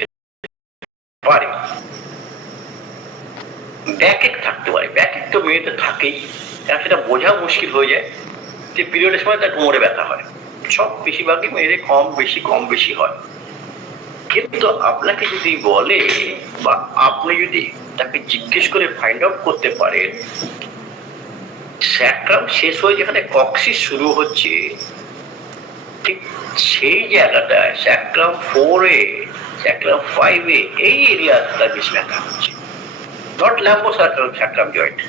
যেতে পারে। ব্যাকএক থাকতে পারে, ব্যাকএক তো মেয়েদের থাকেই, সেটা বোঝা মুশকিল হয়ে যায় যে পিরিয়ডের সময় তার কোমরে ব্যথা হয়। সব বেশিরভাগই মেয়েদের কম বেশি হয়। কিন্তু আপনাকে যদি বলে বা আপনি যদি তাকে জিজ্ঞেস করে ফাইন্ড আউট করতে পারেন স্যাক্রাম শেষ হয়ে যেখানে কক্সিস শুরু হচ্ছে ঠিক সেই জায়গাটায় স্যাক্রাম 4A স্যাক্রাম 5A এই এরিয়াতে তার বেশি ব্যথা হচ্ছে, not Lambo sacrum joint.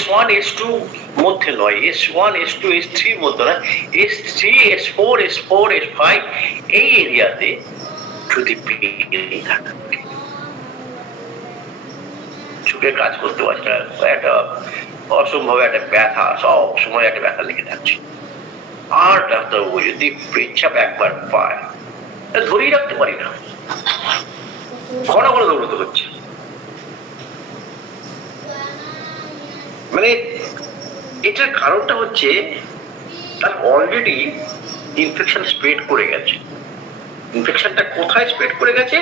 S1 S2 মধ্যে নয়, S1 S2 S3 মধ্যে নয়, S3 S4 S4 S5 এই এরিয়াতে যদি পেয়ে থাকে, চোখে কাজ করতে পারছে না, একটা অসম্ভব একটা ব্যথা, সব সময় একটা ব্যথা লেগে থাকছে। আর ডাক্তারবাবু যদি পেচ্ছাপ একবার পায় ধরেই রাখতে পারি না, ঘন ঘন দৌড়তে হচ্ছে। মানে এটার কারণটা হচ্ছে তার অলরেডি ইনফেকশন স্প্রেড করে গেছে। ইনফেকশনটা কোথায় স্প্রেড করে গেছে?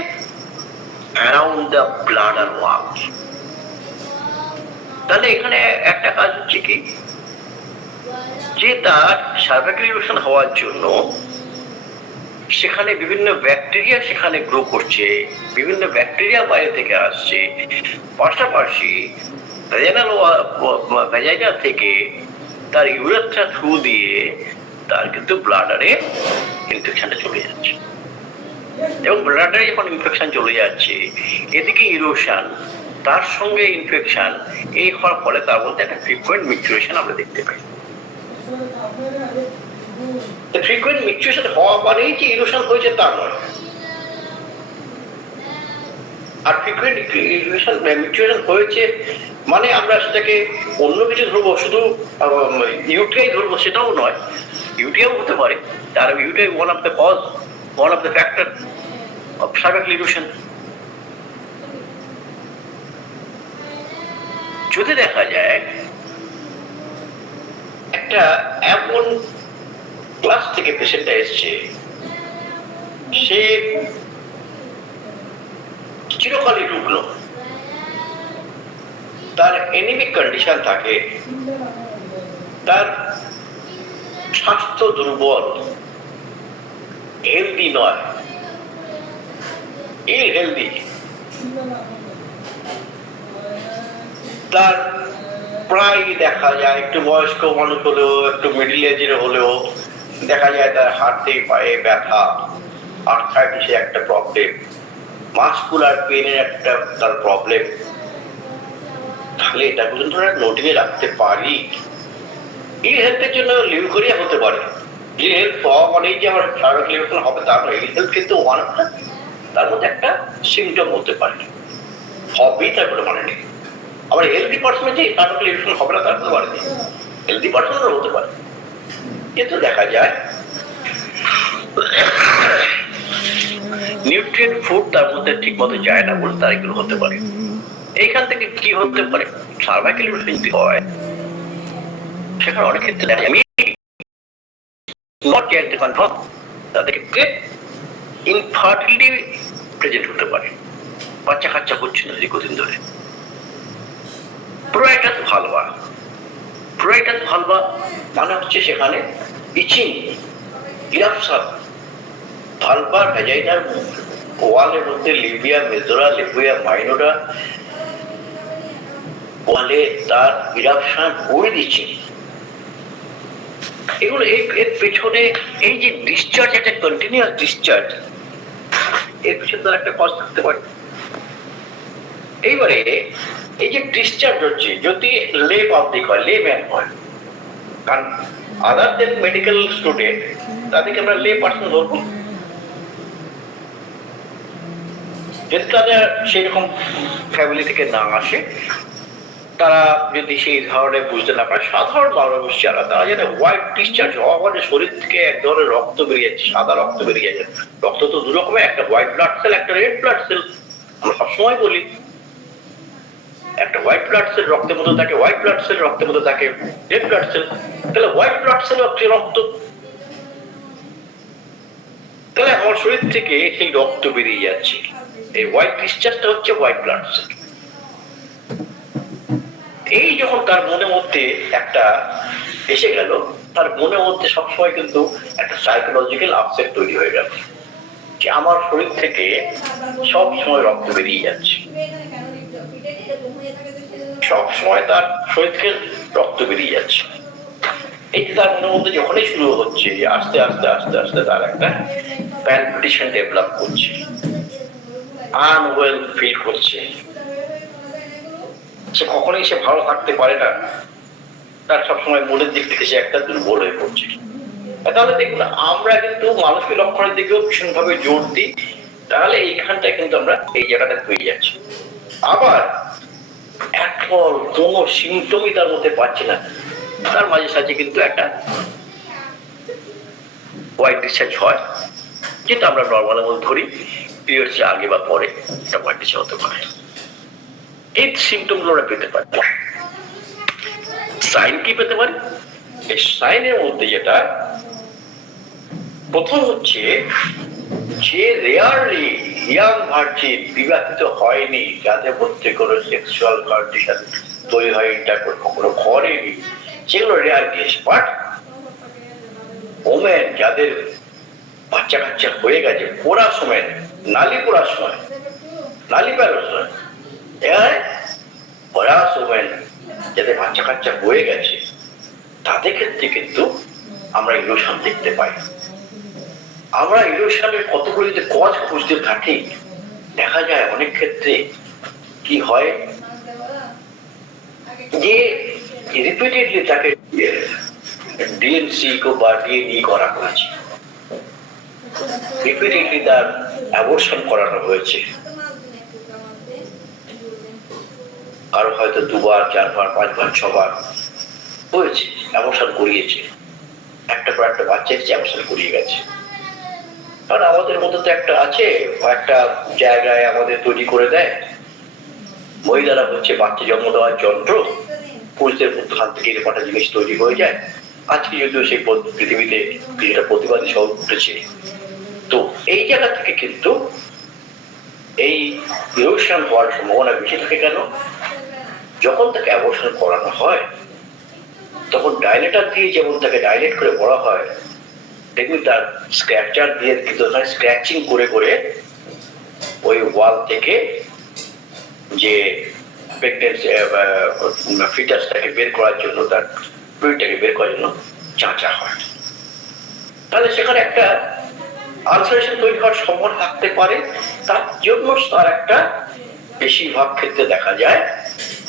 অ্যারাউন্ড দ্য ব্লাডার ওয়াল। তাহলে এখানে একটা কাজ হচ্ছে কি, যে তার সার্ভাইকাল ইনফেকশন হওয়ার জন্য সেখানে বিভিন্ন ব্যাকটেরিয়া সেখানে গ্রো করছে, বিভিন্ন ব্যাকটেরিয়া বাইরে থেকে আসছে, পাশাপাশি ভ্যাজাইনা থেকে তার ইউরেথ্রা থ্রু দিয়ে তার কিন্তু ব্লাডারে ইনফেকশনটা চলে যাচ্ছে, এবং ব্লাডারে যখন ইনফেকশন চলে যাচ্ছে এদিকে ইরোশন তার সঙ্গে ইনফেকশন, এই হওয়ার ফলে তার মধ্যে একটা ফ্রিকুয়েন্ট মিচুরেশন আমরা দেখতে পাই। ফ্রিকুয়েন্ট মিচুরেশন হওয়া মানেই যে ইরোশন হয়েছে তা নয়, আর ফ্রিকুয়েন্ট মিচুরেশন হয়েছে মানে আমরা সেটাকে অন্য কিছু ধরবো, শুধু ইউটিআই ধরবো সেটাও নয়, ইউটিআই হতে পারে, তার UTI one of the cause, one of the factor of cervical erosion. যদি দেখা যায় একটা এমন ক্লাস থেকে পেশেন্টটা এসছে, সে চিরকালই রুগ্ন, তার এনিমিক কন্ডিশন থাকে, তার স্বাস্থ্য দুর্বল, হেলদি নয়, ইলহেলদি, তার প্রায় দেখা যায় একটু বয়স্ক মানুষ হলেও একটু মিডিল এজের হলেও দেখা যায় তার হাতে পায়ে ব্যথা, আর্থ্রাইটিসের একটা প্রবলেম, মাসকুলার পেনের একটা তার প্রবলেম। তাহলে এটা পর্যন্ত নোটিংয়ে রাখতে পারি। ইল হেলথের জন্য লিউকোরিয়া হতে পারে, ইল হেলথ হওয়া মানেই যে আমার সার্ভাইকাল ইনফেকশন হবে তা নয়, ইল হেলথ কিন্তু ওয়ান অফ তার মধ্যে একটা সিমটম হতে পারে, হবেই তার কোনো মানে নেই। আবার হেলদি পার্সনের যে সার্ভাইকাল ইনফেকশন হবে না তার কোনো মানে নেই, হেলদি পার্সনেরও হতে পারে। কিন্তু দেখা যায় নিউট্রিয়েন্ট ফুড তার মধ্যে ঠিক মতো যায় না বলে তার এগুলো হতে পারে। এইখান থেকে কি হতে পারে, সার্ভাইকাল ইনফেকশন যদি হয় সেখানে অনেক ক্ষেত্রে দেখা যায় নট ইয়েট কনফার্ম, তাদেরকে ইনফার্টিলিটি প্রেজেন্ট হতে পারে, বাচ্চা কাচ্চা হচ্ছে না দীর্ঘদিন ধরে। প্রোরাইটাস ভালভা, প্রোরাইটাস ভালভা মানে হচ্ছে সেখানে ইচিং, ইরাপশন, ভালভার ভ্যাজাইনার ওয়ালের মধ্যে লিবিয়া মেজোরা, লিবিয়া মাইনোরা ওয়ালে তার ইরাপশন হয়ে দিচ্ছে। এগুলো এর পেছনে এই যে ডিসচার্জ, একটা কন্টিনিউয়াস ডিসচার্জ, এর পেছনে তার একটা কজ থাকতে পারে। এইবারে এই যে ডিসচার্জ হচ্ছে যদি লে পাবলিক হয়, লে ম্যান হয়, কারণ আদার দেন মেডিকেল স্টুডেন্ট তাদেরকে আমরা লে পার্সন ধরবো, যদি তাদের সেরকম ফ্যামিলি থেকে না আসে, তারা যদি সেই ধরনের বুঝতে না পারে, সাধারণ মানুষ যারা তারা যেন হোয়াইট ডিসচার্জ হওয়া মানে শরীর থেকে এক ধরনের রক্ত বেরিয়ে যাচ্ছে, সাদা রক্ত বেরিয়ে যাচ্ছে। রক্ত তো দু রকমের, একটা হোয়াইট ব্লাড সেল, একটা রেড ব্লাড সেল। আমরা সবসময় বলি একটা হোয়াইট ব্লাড সেল রক্তের মধ্যে থাকে, হোয়াইট ব্লাড সেল রক্তের মধ্যে থাকে, রেড ব্লাড সেল। তাহলে হোয়াইট ব্লাড সেল হচ্ছে রক্ত, তাহলে আমার শরীর থেকে সেই রক্ত বেরিয়ে যাচ্ছে, এই হোয়াইট ডিসচার্জটা হচ্ছে হোয়াইট ব্লাড সেল। এই যখন তার মনের মধ্যে একটা এসে গেল, তার মনের মধ্যে সবসময় কিন্তু একটা সাইকোলজিক্যাল আপসেট তৈরি হয়ে গেল যে আমার শরীর থেকে সব সময় রক্ত বেরিয়ে যাচ্ছে, সব সময় তার শরীর থেকে রক্ত বেরিয়ে যাচ্ছে। এই যে তার মনের মধ্যে যখনই শুরু হচ্ছে, আস্তে আস্তে আস্তে আস্তে তার একটা প্যালপিটেশন ডেভেলপ করছে, আনওয়েল ফিল করছে, সে কখনোই সে ভালো থাকতে পারে না, তার সবসময় মনের দিক থেকে সে একটা দুর্বল হয়ে পড়ছে। তাহলে দেখুন, আমরা কিন্তু মানসিক লক্ষণের দিকেও ভীষণভাবে জোর দিই, তাহলে এইখানটায় কিন্তু আমরা এই জায়গাটা পেয়ে যাচ্ছি। আবার এখন কোন সিমটমই তার মধ্যে পাচ্ছি না, তার মাঝে সাঝে কিন্তু একটা হোয়াইট ডিসচার্জ হয়, যেটা আমরা নর্মালের মধ্যে ধরি পিরিয়ডসের আগে বা পরে একটা হোয়াইট ডিসচার্জ হতে পারে। এই সিমটমগুলো আমরা পেতে পারি। সাইন কি পেতে পারি? এই সাইনের মধ্যে যেটা প্রথম হচ্ছে, যে রেয়ারলি ইয়াং ভার্জিন বিবাহিত হয়নি, যাদের মধ্যে কোনো সেক্সুয়াল কন্ডিশন তৈরি হয়, ইন্টারকোর্স কখনো করেনি, সেগুলো রেয়ার কেস। বাট ওমেন যাদের বাচ্চা কাচ্চা হয়ে গেছে, পড়ার সময়, নালি পড়ার সময়, নালি পেরার সময়, পড়ার সময় যাদের বাচ্চা কাচ্চা হয়ে গেছে, তাদের ক্ষেত্রে কিন্তু আমরা ইলোশন দেখতে পাই। আমরা ইলোশনের কতগুলো যদি কজ খুঁজতে থাকি, দেখা যায় অনেক ক্ষেত্রে কি হয় যে রিপিটেডলি তাকে ডিএনসি বা ডিএনই করা হয়েছে, রিপিটেডলি তার অ্যাবর্শন করানো হয়েছে, কারো হয়তো 2 বার 4 বার 5 বার 6 বার হয়েছে, অ্যাবর্শন করিয়েছে, একটা পর একটা বাচ্চা এসেছে, অ্যাবর্শন করিয়ে গেছে। কারণ আমাদের মধ্যে তো একটা আছে, একটা জায়গায় আমাদের তৈরি করে দেয়, মহিলারা হচ্ছে বাচ্চা জন্ম দেওয়ার যন্ত্র, পুরুষদের মধ্যখান থেকে এরকম একটা জিনিস তৈরি হয়ে যায়। আজকে যদিও সেই পৃথিবীতে কিছুটা প্রতিবাদী সহ উঠেছে, তো এই জায়গা থেকে কিন্তু এই ইরোশন হওয়ার সম্ভাবনা বেশি থাকে। কেন? যখন তাকে অ্যাবর্শন করানো হয়, তখন ডাইলেটার দিয়ে যেমন তাকে ডাইলেট করে বলা হয়, দেখবি তার স্ক্র্যাচার দিয়ে কিন্তু স্ক্র্যাচিং করে করে ওই ওয়াল থেকে যে ফিটাসটাকে বের করার জন্য, তার ফ্লুইডটাকে বের করার জন্য চাঁচা হয়। তাহলে সেখানে একটা আলসারেশন তৈরি হওয়ার সম্ভাবনা থাকতে পারে। তার জন্য তার একটা বেশিরভাগ ক্ষেত্রে দেখা যায়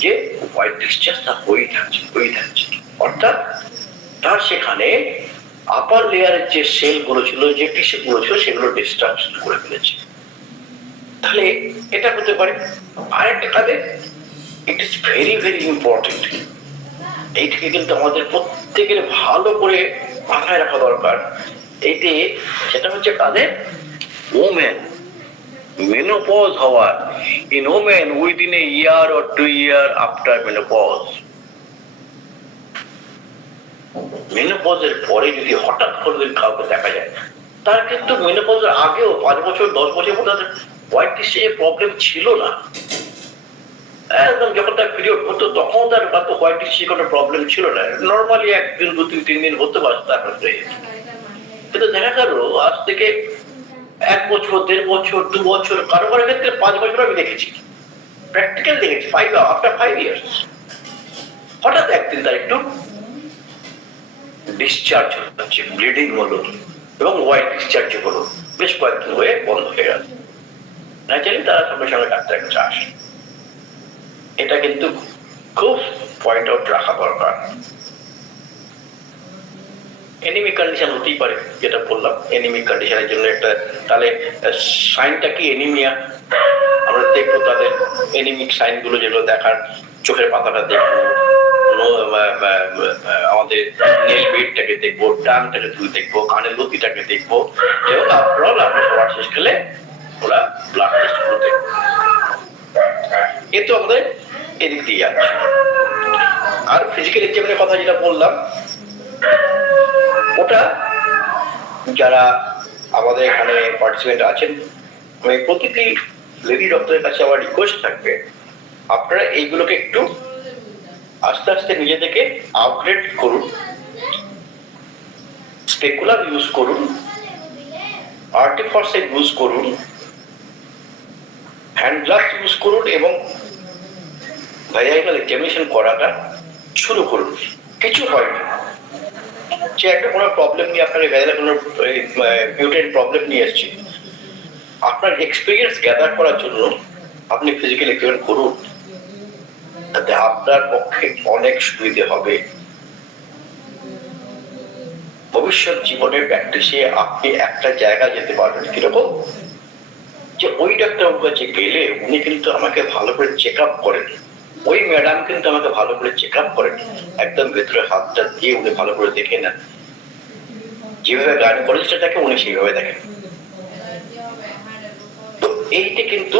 যে হোয়াইট ডিসচার্জটা হয়েই থাকছে, অর্থাৎ তার সেখানে আপার লেয়ারের যে সেল গুলো ছিল, যে টিস্যু গুলো ছিল, সেগুলো ডিস্ট্রাকশন করে ফেলেছে। তাহলে এটা হতে পারে। আর একটা কাজে it is very very important, এইটাকে কিন্তু আমাদের প্রত্যেকের ভালো করে মাথায় রাখা দরকার। এইতে সেটা হচ্ছে কাদের? ওমেন মেনোপজ হওয়ার, in women within a year or 2 year after menopause. মেনোপজের পরে যদি হঠাৎ করে কাউকে দেখা যায়, তার কিন্তু মেনোপজের আগেও 5 বছর 10 বছর মধ্যে তাদের হোয়াইট ডিসচার্জের প্রবলেম ছিল না। একদম যখন তার পিরিয়ড হতো, তখন তার হোয়াইট ডিসচার্জের কোনো প্রবলেম ছিল না। নর্মালি 1 দিন 2 দিন 3 দিন হতে পারত, তারপর হয়ে যেত। কিন্তু দেখা গেল আজ থেকে 1 বছর 1.5 বছর 2 বছর, কারো কারো ক্ষেত্রে 5 বছর আমি দেখেছি, প্র্যাকটিক্যাল দেখেছি, আফটার 5 years হঠাৎ একদিন তার একটু ডিসচার্জ হচ্ছে, ব্লিডিং হলো এবং হোয়াইট ডিসচার্জ হলো, বেশ কয়েকদিন হয়ে বন্ধ হয়ে গেল। ন্যাচারালি তারা সঙ্গে সঙ্গে ডাক্তারের কাছে আসে। এটা কিন্তু খুব পয়েন্ট আউট রাখা দরকার। এনিমিক কন্ডিশন হতেই পারে, যেটা বললাম, এনিমিক কন্ডিশনের জন্য একটা, তাহলে সাইনটা কি? এনিমিয়া। আমরা দেখবো তাদের এনিমিক সাইন গুলো, যেগুলো দেখার, চোখের পাতাটা দেখবো, আমাদের নেল বেডটাকে দেখবো, টাংটাকে দেখবো, কানের লতিটাকে দেখবো, এবং আফটারঅল আমরা সবার শেষ খেলে ওরা ব্লাড টেস্ট গুলো দেখবো। এ তো আমাদের এদিক দিয়ে যাচ্ছে। আর ফিজিক্যাল এক্সামিনের কথা যেটা বললাম, ওটা যারা আমাদের এখানে পার্টিসিপেন্ট আছেন, আমি প্রতিটি লেডি ডক্টরের কাছে আমার রিকোয়েস্ট থাকবে, আপনারা এইগুলোকে একটু আস্তে আস্তে নিজেদেরকে আপগ্রেড করুন, স্পেকুলার ইউজ করুন, আর্টিফিশিয়াল ইউজ করুন, হ্যান্ড গ্লাভস ইউজ করুন এবং ভ্যাজাইনাল এক্সামিনেশন করাটা শুরু করুন। কিছু হয়নি, যে একটা কোনো প্রবলেম নিয়ে আপনার ভ্যাজাইনাল কোনো মিউটেন্ট প্রবলেম নিয়ে এসছে, আপনার এক্সপিরিয়েন্স গ্যাদার করার জন্য আপনি ফিজিক্যাল এক্সপেরিমেন্ট করুন, তাতে আপনার পক্ষে অনেক সুবিধে হবে। ভবিষ্যৎ জীবনের প্র্যাকটিসে আপনি একটা জায়গা যেতে পারবেন, কিরকম, যে ওই ডাক্তারবাবুর কাছে গেলে উনি কিন্তু আমাকে ভালো করে চেক আপ করেন, ওই ম্যাডাম কিন্তু আমাকে ভালো করে চেক আপ করেন, একদম ভেতরে হাতটা দিয়ে উনি ভালো করে দেখে নেন, যেভাবে গাইনোকোলজিস্ট দেখে উনি সেইভাবে দেখেন। তো এইটা কিন্তু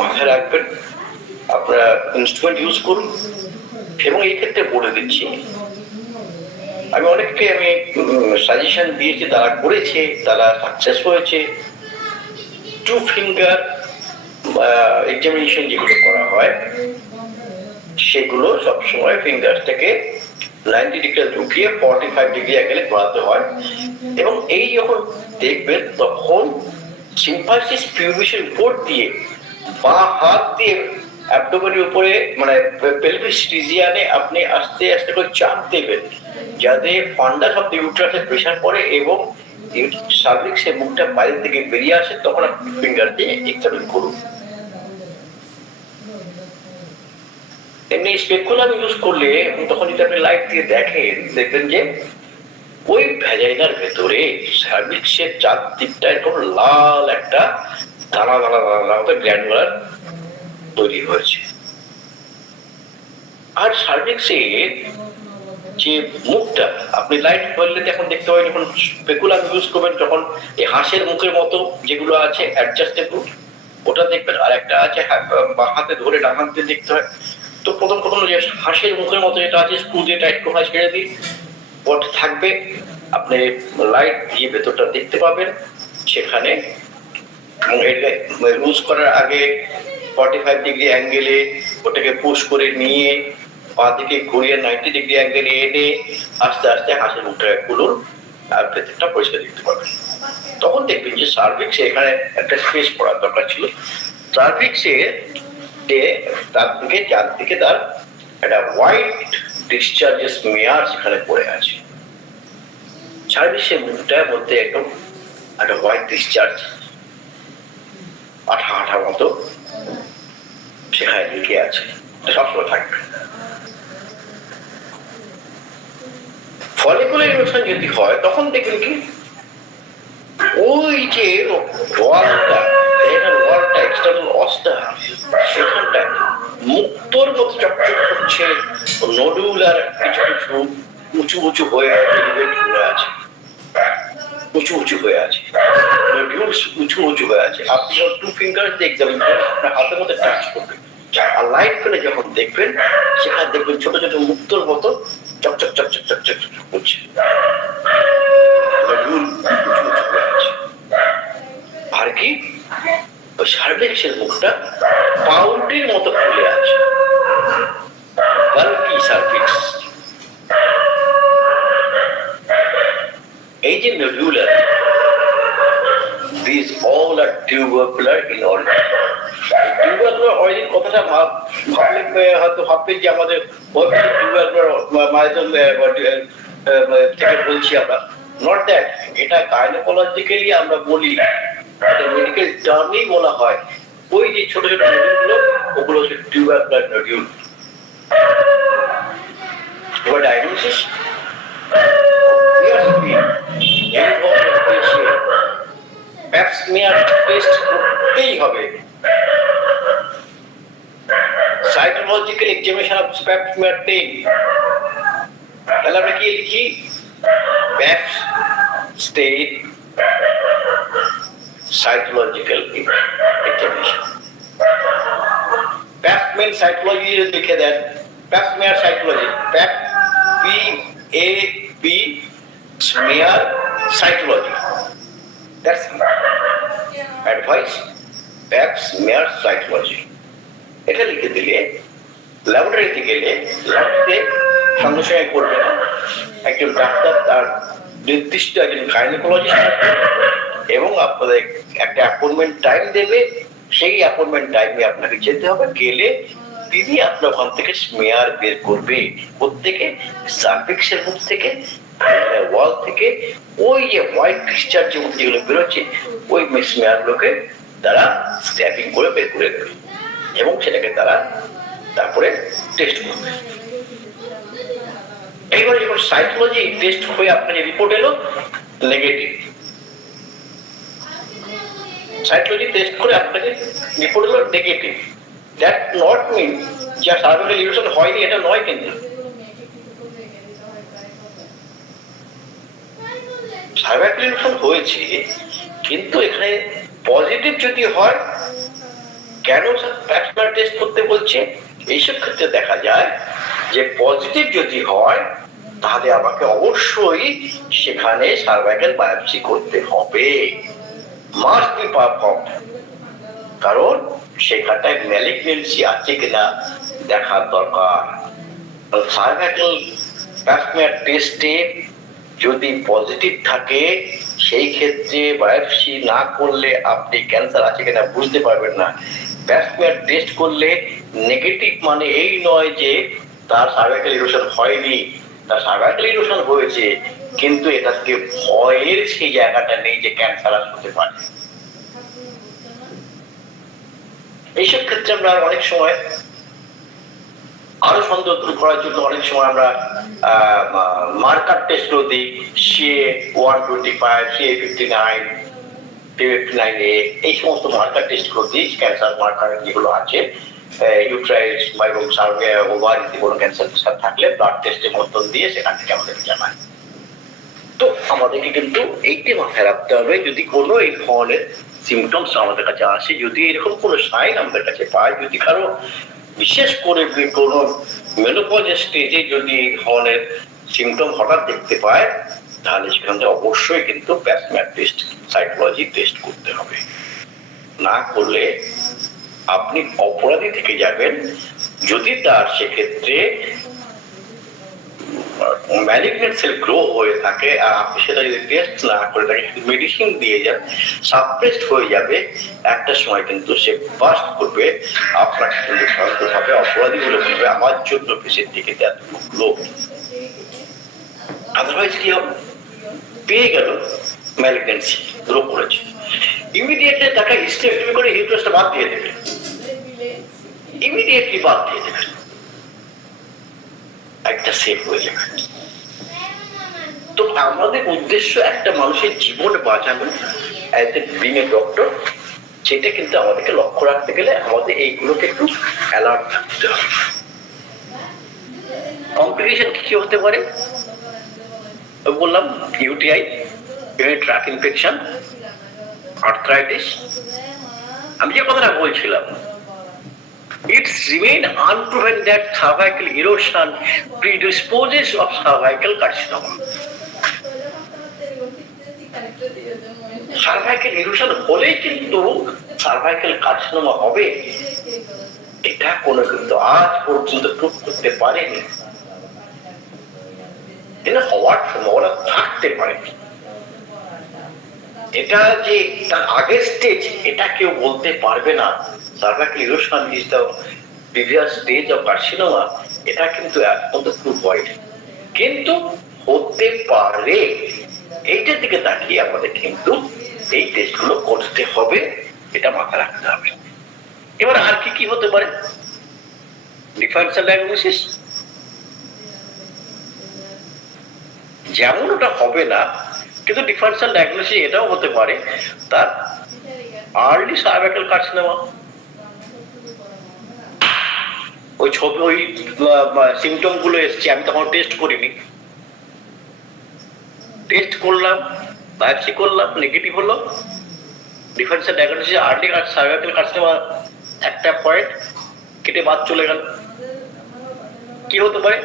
মাথায় রাখবেন, আপনারা ইনস্ট্রুমেন্ট ইউজ করুন। এবং এই ক্ষেত্রে বলে দিচ্ছি, আমি অনেককে আমি সাজেশন দিয়েছি, তারা করেছে, তারা সাকসেস হয়েছে। 2 ফিঙ্গার এক্সামিনেশন যেগুলো করা হয় সেগুলো সবসময় ফিঙ্গার থেকে 90 ডিগ্রি ঢুকিয়ে 45 ডিগ্রি অ্যাঙ্গেলে ঘোরাতে হয়। এবং এই যখন দেখবেন তখন সিম্পালসিস পিউবিসের উপর দিয়ে বা হাত দিয়ে অ্যাবডোমেনের উপরে মানে পেলভিস রিজিয়নে আপনি আস্তে আস্তে করে চাপ দেবেন, যাতে ফান্ডাস অফ দ্য ইউটেরাসে প্রেসার পড়ে এবং সার্ভিক্সের মুখটা বাইরের দিকে বেরিয়ে আসে, তখন আপনি ফিঙ্গার দিয়ে এক্সামিন করুন। এমনি স্পেকুলাম ইউজ করলে তখন যদি আপনি লাইট দিয়ে দেখেন, দেখবেন যে ওই ভ্যাজাইনার ভেতরে সার্ভিক্সের চারদিকটা এরকম লাল একটা দানা দানা দানা দানা গ্ল্যান্ডুলার তৈরি হয়েছে। আর সার্ভিক্সের যে মুখটা আপনি লাইট বললে এখন দেখতে হয়, যখন স্পেকুলাম ইউজ করবেন তখন এই হাঁসের মুখের মতো যেগুলো আছে অ্যাডজাস্টেবল, ওটা দেখবেন। আর একটা আছে বা হাতে ধরে ডান হাত দিয়ে দেখতে হয়। তো প্রথম যে হাঁসের মুখের মতো যেটা আছে, স্ক্রু দিয়ে টাইট করে ছেড়ে দিই, ওটা থাকবে, আপনি লাইট দিয়ে ভেতরটা দেখতে পাবেন সেখানে। ইউজ করার আগে 45 ডিগ্রি অ্যাঙ্গেলে ওটাকে পুশ করে নিয়ে পা দিকে ঘুরিয়ে 90 ডিগ্রি অ্যাঙ্গেলে এনে আস্তে আস্তে হাঁসের মুখটাকে খুলুন, আর ভেতরটা পরিষ্কার দেখতে পাবেন। তখন দেখবেন যে সার্ভিক্সে এখানে একটা স্পেস পড়ার দরকার ছিল, সার্ভিক্সে তার দিকে চারদিকে তার একটা হোয়াইট ডিসচার্জেস মেয়ার সেখানে পড়ে আছে। সার্ভিক্সের মুখটার মধ্যে একদম একটা হোয়াইট ডিসচার্জ আঠা আঠা মতো সেখানে লিখে আছে, সবসময় থাকবে। ফলিকুলার ইনফেকশন যদি হয় তখন দেখবেন কি ওই যে ওয়ালটা এক্সটার্নাল অস্টা সেখানটায় মুক্তোর মতো চকচক করছে, নডুলার কিছু কিছু উঁচু উঁচু হয়ে আছে, উঁচু উঁচু হয়ে আছে, নডুলস উঁচু উঁচু হয়ে আছে। আপনি যখন 2 ফিঙ্গার দিয়ে এক্সামিন করেন, আপনার হাতের মধ্যে টাচ করবেন, আর লাইট ফেলে যখন দেখবেন সেখানে দেখবেন ছোট ছোট মুক্তোর মতো চকচক চকচক চকচক করছে, নডুল উঁচু উঁচু হয়ে আছে। আর কি ওই সার্ভিক্সের মুখটা পাউন্ডের মতো খুলে আছে, বাল্কি সার্ভিক্স। এই যে nodular, these all are tubercular in origin. Tubercular origin কথাটা ভাবলে হয়তো ভাববেন যে আমাদের টিউবারকুলার মাইজম থেকে বলছি আমরা, নট দ্যাট। এটা গাইনোকোলজিক্যালি আমরা বলি, মেডিকেল টার্মেই বলা হয়, ওই যে ছোট ছোট নডিউলগুলো ওগুলো হচ্ছে টিউবারকুলার নডিউল। এবার ডায়াগনোসিস প্যাপ স্মিয়ার টেস্ট করতেই হবে। Cytological examination of pap smear test, তাহলে আমরা কি লিখি? Pap state cytological examination. Pap মেন সাইটোলজি লিখে দেন, pap smear cytology, pap PAP smear cytology, that's advice pap smear cytology. এটা লিখে দিলে ল্যাবরেটরিতে গেলে ল্যাবতে সঙ্গে সঙ্গে করবে না, একজন ডাক্তার তার নির্দিষ্ট একজন গাইনোকোলজিস্ট এবং আপনাদের একটা অ্যাপয়েন্টমেন্ট টাইম দেবে, সেই অ্যাপয়েন্টমেন্ট টাইমে আপনাকে যেতে হবে। গেলে তিনি আপনার ওখান থেকে স্মেয়ার বের করবে, প্রত্যেকে সার্ভিক্সের মুখ থেকে, ওয়াল থেকে ওই যে হোয়াইট ডিসচার্জ যেগুলো বেরোচ্ছে ওই স্মেয়ার গুলোকে তারা স্ট্যাপিং করে বের করে দেবে এবং সেটাকে তারা তারপরে টেস্ট করবে। এইবার যখন সাইটোলজি টেস্ট হয়ে আপনার রিপোর্ট এলো নেগেটিভ, সাইটোলজি টেস্ট করে আপনাকে রিপোর্ট এলো নেগেটিভ, দ্যাট নট মিন যে সার্ভাইকাল ইরোশন হয়নি এটা নয়, কিন্তু সার্ভাইকাল ইরোশন হয়েছে, কিন্তু এখানে পজিটিভ যদি হয়, কেন প্যাপ টেস্ট করতে বলছে? এইসব ক্ষেত্রে দেখা যায় যে পজিটিভ যদি হয় তাহলে আমাকে অবশ্যই সেখানে সার্ভাইকাল বায়োপসি করতে হবে, মাস্ট বি পারফর্ম, কারণ সেখানটায় ম্যালিগনেন্সি আছে কিনা দেখার দরকার। সার্ভাইকাল প্যাপ টেস্টে যদি পজিটিভ থাকে সেই ক্ষেত্রে বায়োপসি না করলে আপনি ক্যান্সার আছে কিনা বুঝতে পারবেন না। প্যাপ টেস্ট করলে নেগেটিভ মানে এই নয় যে তার সার্ভাইকাল ইরোশন হয়নি, তার সার্ভাইকাল ইরোশন হয়েছে, কিন্তু এটা থেকে ভয়ের সেই জায়গাটা নেই যে ক্যান্সার হতে পারে। এইসব ক্ষেত্রে আমরা অনেক সময় আরো সন্দেহ দূর করার জন্য অনেক সময় আমরা মার্কার টেস্ট দিই, CA-125, CA-59, CA-59A, এই সমস্ত মার্কার টেস্ট দিই, ক্যান্সার মার্কার যেগুলো আছে, ইউট্রাইস বা এবং ওভারিতে কোনো ক্যান্সার থাকলে ব্লাড টেস্টের মতন দিয়ে সেখান থেকে আমাদেরকে জানায়। তো আমাদেরকে কিন্তু এইটি মাথায় রাখতে হবে, যদি কোনো এই ধরনের সিমটমস আমাদের কাছে আসে, যদি এরকম কোনো সাইন আমাদের কাছে পাই, যদি কারো বিশেষ করে কোনো মেনোপজ স্টেজে যদি এই ধরনের সিমটম হঠাৎ দেখতে পায়, তাহলে সেখান থেকে অবশ্যই কিন্তু প্যাপ স্মিয়ার টেস্ট, সাইটোলজি টেস্ট করতে হবে। না করলে আপনি অপরাধী থেকে যাবেন। যদি তার সেক্ষেত্রে ম্যালিগনেন্ট সেল গ্রো হয়ে থাকে আর আপনি সেটা যদি টেস্ট না করে তাকে মেডিসিন দিয়ে যান, সাপ্রেসড হয়ে যাবে, একটা সময় কিন্তু সে বাস্ট করবে, আপনাকে কিন্তু ভয়ঙ্করভাবে অপরাধী বলে বলবে, আমার জন্য পেশেন্ট থেকে এত লোক। আদারওয়াইজ কি হবে? পেয়ে গেল ম্যালিগনেন্সি গ্রো করেছে, ইমিডিয়েটলি তাকে হিস্টেরেক্টমি করে হিউটারাসটা বাদ দিয়ে দেবে, ইমিডিয়েটলি বাদ দিয়ে দেবে, একটা সেভ হয়ে যাবে। তো আমাদের উদ্দেশ্য একটা মানুষের জীবন বাঁচানো, as a being a doctor, সেটা কিন্তু আমাদেরকে লক্ষ্য রাখতে গেলে আমাদের এইগুলোকে একটু অ্যালার্ট থাকতে হবে। কমপ্লিকেশন কি হতে পারে বললাম, UTI, urinary tract infection, arthritis. আমি যে কথাটা বলছিলাম, it's remain unproven that cervical erosion predisposes of cervical carcinoma. Cervical erosion হলেই কিন্তু সার্ভাইকাল কার্সিনোমা হবে, এটা কোনো কিন্তু আজ পর্যন্ত প্রুভ করতে পারেনি। এটা হওয়ার সম্ভাবনা থাকতে পারে, এটা যে তার আগের স্টেজ এটা কেউ বলতে পারবে না। Cervical erosion is the previous stage of carcinoma, এটা কিন্তু এখনো প্রুভ হয়নি, কিন্তু হতে পারে। এইটার দিকে তাকিয়ে আমাদের কিন্তু এই টেস্টগুলো করতে হবে, এটা মাথায় রাখতে হবে। এবার আর কি কি হতে পারে? ডিফারেন্সিয়াল ডায়াগনোসিস, যেমন ওটা হবে না, কিন্তু ডিফারেন্সিয়াল ডায়াগনোসিস এটাও হতে পারে তার আর্লি সার্ভাইকাল কার্সিনোমা। ওই ছবি, ওই সিমটম গুলো এসছে, আমি তখন টেস্ট করিনি, টেস্ট করলাম, বায়োপসি করলাম, নেগেটিভ হলো, differential diagnosis early cervical carcinoma একটা পয়েন্ট কেটে বাদ চলে গেল। কি হতে পারে?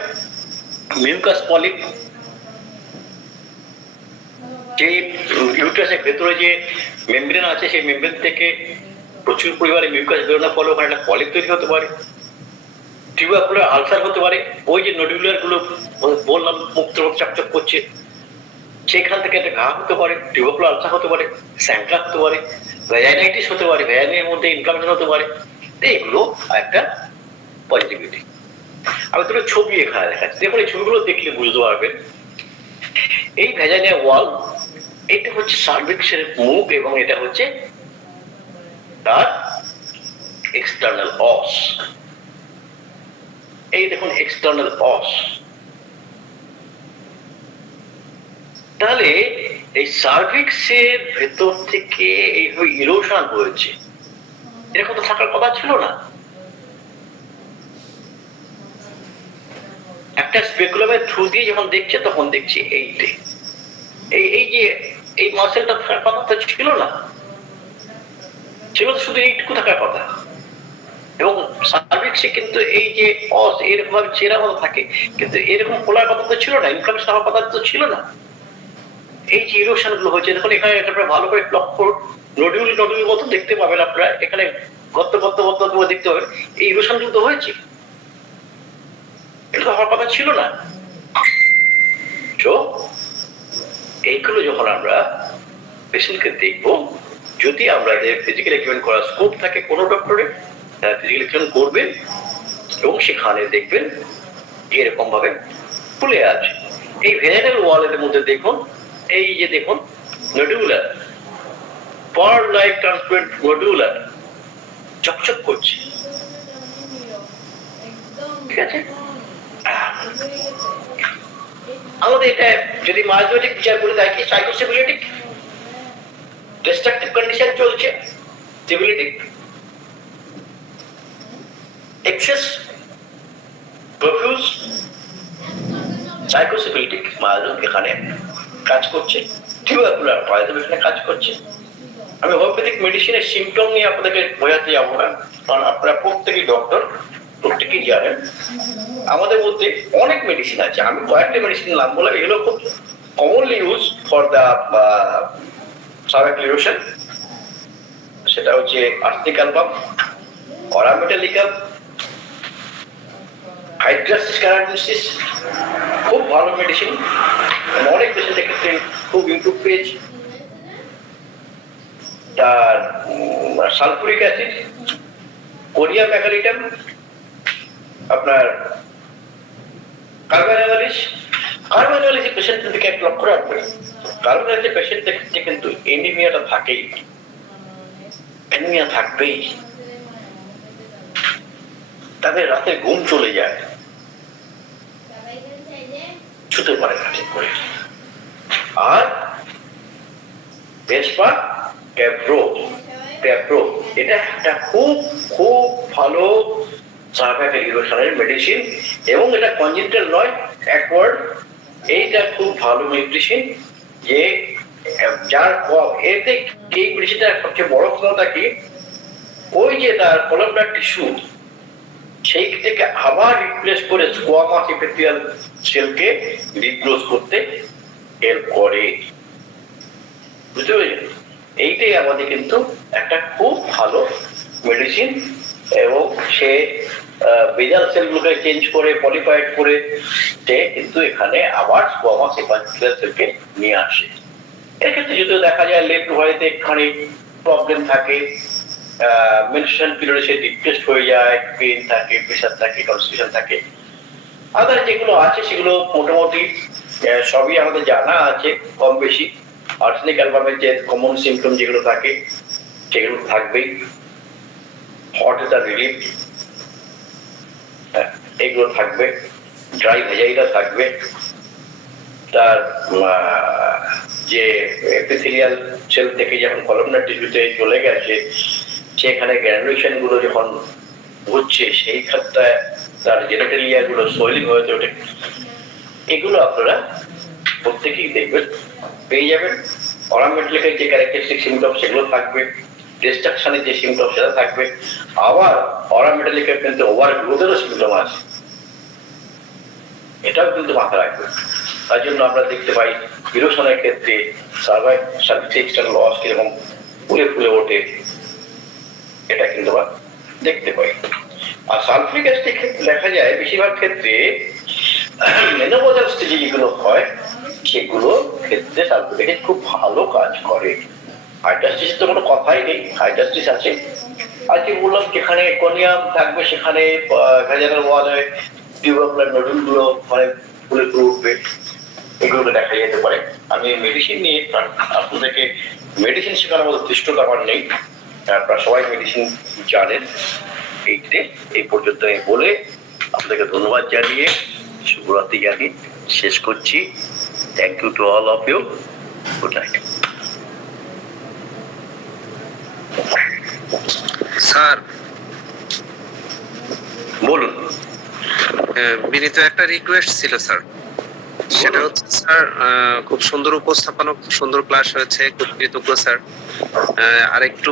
মিউকাস পলিপ, যে ইউট্রাসের ভেতরে যে মেমব্রেন আছে সেই মেমব্রেন থেকে প্রচুর পরিমাণে মিউকাস বেরোনোর ফলে ওখানে একটা পলিপ তৈরি হতে পারে, টিউবারকুলার আলসার হতে পারে, ওই যে নডুলার গুলো বললাম মুক্ত চকচক করছে সেখান থেকে একটা ঘা হতে পারে, টিউবারকুলার আলসার হতে পারে, স্যান্ট্রা হতে পারে, ভ্যাজাইনাইটিস হতে পারে, ভ্যাজাইনের মধ্যে ইনফ্লামেশন হতে পারে। এইগুলো একটা পজিটিভিটি। আমি দুটো ছবি এখানে দেখাচ্ছি, দেখুন এই ছবিগুলো দেখলে বুঝতে পারবেন এই ভ্যাজাইনাল ওয়াল, এটা হচ্ছে সার্ভিক্সের মুখ এবং এটা হচ্ছে তার এক্সটার্নাল অস। এই দেখুন এক্সটার্নাল অস। তাহলে এই সার্ভিক্সের ভেতর থেকে এইভাবে ইরোশন হয়েছে, এরকম তো থাকার কথা ছিল না। একটা স্পেকুলামের থ্রু দিয়ে যখন দেখছে তখন দেখছি এইটে এই যে এই মাসেলটা থাকার কথা তো ছিল না, ছিল তো শুধু এইটুকু থাকার কথা। এবং সার্ভিক্সে কিন্তু এই যে অস এরকম ভাবে চেরা মতো থাকে, কিন্তু এরকম খোলার কথা তো ছিল না, ইনফ্লামেশন হওয়ার কথা তো ছিল না। এই যে ইরোশন গুলো হয়েছে দেখুন এখানে আপনারা ভালো করে লক্ষ্য নডিউল নডিউল মতো দেখতে পাবেন, আপনারা এখানে গর্ত গর্ত গর্ত দেখতে পাবেন, এই ইরোশন কিন্তু হয়েছে, এটা তো হওয়ার কথা ছিল না। তো এইগুলো যখন আমরা পেশেন্টকে দেখবো, যদি আমাদের ফিজিক্যাল এক্সপেরিমেন্ট করার স্কোপ থাকে কোনো ডক্টরে, তারা ফিজিক্যাল এক্সপেরিমেন্ট করবেন এবং সেখানে দেখবেন এরকম ভাবে ফুলে আছে। এই ভেজাইনাল ওয়ালের মধ্যে দেখুন এই যে দেখুন নডুলার পার লাইক ট্রান্সপারেন্ট নডুলার চকচক করছে, ঠিক আছে। আমাদের এটা যদি মায়োজেটিক বিচার করে দেখি, সাইকোসিবিলিটিক ডিস্ট্রাকটিভ কন্ডিশন চলছে, সিবিলিটিক এক্সেস প্রফিউজ সাইকোসিবিলিটিক মায়োজম এখানে কাজ করছে, টিউবারকুলার মায়োজম এখানে কাজ করছে। আমি হোমিওপ্যাথিক মেডিসিনের সিমটম নিয়ে আপনাদেরকে বোঝাতে যাবো না, কারণ আপনারা প্রত্যেকেই ডক্টর, প্রত্যেকেই জানেন আমাদের মধ্যে অনেক মেডিসিন আছে। আমি কয়েকটা মেডিসিন নাম বললাম, এগুলো খুব commonly use for the cervical erosion. সেটা হচ্ছে আর্সেনিক অ্যালবাম, অরামেটালিকাম, হাইড্রাসিস ক্যারাটিসিস, খুব ভালো মেডিসিন, অনেক পেশেন্টের ক্ষেত্রে খুব ইমপ্রুভ পেয়েছে। তার সালফুরিক অ্যাসিড, কোরিয়া ম্যাকালিটাম, আপনার কার্বাইনালিস। কার্বাইনালিস পেশেন্টের দিকে একটা লক্ষ্য রাখবেন, কার্বাইনালিস পেশেন্টের ক্ষেত্রে কিন্তু এনিমিয়াটা থাকেই, এনিমিয়া থাকবেই, তাদের রাতে ঘুম চলে যায়, ছুতে পারে না ঠিক করে। আর ভেসপা ক্যাপ্রো, এটা একটা খুব খুব ভালো সার্ভাইকাল ইরোশনের মেডিসিন, এবং এটা কনজেন্টাল নয়, অ্যাকওয়ার্ড। এইটা খুব ভালো মেডিসিন, যে যার এতে এই মেডিসিনটার সবচেয়ে বড় ক্ষমতা কি, ওই যে তার কলামনার টিস্যু সেই থেকে আবার রিপ্লেস করে স্কোয়ামাস এপিথেলিয়াল সেলকে রিগ্রোথ করতে হেল্প করে, বুঝতে পেরেছেন? এইটাই আমাদের কিন্তু একটা খুব ভালো মেডিসিন, এবং সে বেজাল সেলগুলোকে চেঞ্জ করে পলিফাইড করে সে কিন্তু এখানে আবার স্কোয়ামাস এপিথেলিয়াল সেলকে নিয়ে আসে। এর ক্ষেত্রে যদিও দেখা যায় লেফট ওয়াইতে একখানি প্রবলেম থাকে, মেনস্ট্রুয়াল পিরিয়ডে সে ডিপ্রেসড হয়ে যায়, পেইন থাকে, প্রেশার থাকে, কনস্টিপেশন থাকে। আদার যেগুলো আছে সেগুলো মোটামুটি সবই আমাদের জানা আছে কম বেশি। আর্সেনিক অ্যালবামের যে কমন সিমটম যেগুলো থাকে সেগুলো থাকবেই, হট ইজ রিলিফ এগুলো থাকবে, ড্রাই ভেজাইটা থাকবে, তার যে এপিথেলিয়াল সেল থেকে যখন কলামনার টিস্যুতে চলে গেছে সেখানে গ্র্যানুলেশন গুলো যখন হচ্ছে সেই ক্ষেত্রে তার জেনেটালিয়া গুলো সোয়েলিং হয়ে ওঠে। এগুলো আপনারা প্রত্যেকেই দেখবেন, পেয়ে যাবেন। অরামেটালিকের যে ক্যারেক্টারিস্টিক সিমটম সেগুলো থাকবে, ডিস্ট্রাকশনের যে সিমটম সেটা থাকবে। আবার অরামেটালিকের কিন্তু ওভার গ্রোথেরও সিমটম আছে, এটাও কিন্তু মাথায় রাখবে। তার জন্য আমরা দেখতে পাই ইরোশনের ক্ষেত্রে সার্ভিক্স লস কিরকম ফুলে ফুলে ওঠে, এটা কিন্তু আমরা দেখতে পাই। আর সালফিউরিক অ্যাসিডের ক্ষেত্রে দেখা যায় বেশিরভাগ ক্ষেত্রে মেনোপজাল স্টেজে যেগুলো হয় সেগুলো ক্ষেত্রে সালফিউরিক অ্যাসিড খুব ভালো কাজ করে। হাইড্রাস্টিস তো কোনো কথাই নেই, হাইড্রাস্টিস আছে। আজকে বললাম যেখানে কোনিয়াম থাকবে সেখানে ভেজানাল ওয়ালে টিউবারকুলার নোডুলগুলো মানে ফুলে ফুলে উঠবে, এগুলোকে দেখা যেতে পারে। আমি মেডিসিন নিয়ে আপনাদেরকে মেডিসিন শেখানোর মতো দৃষ্টতা আমার নেই, আপনারা সবাই মেডিসিন জানেন। এই পর্যন্ত আমি বলে আপনাদেরকে ধন্যবাদ জানিয়ে শুভরাত্রি জানিয়ে শেষ করছি। Thank you to all of you. Good night. Sir বলুন। বিনীত একটা রিকোয়েস্ট ছিল স্যার, সেটা হচ্ছে স্যার খুব সুন্দর উপস্থাপনা, খুব সুন্দর ক্লাস হয়েছে, খুব কৃতজ্ঞ স্যার। আর একটু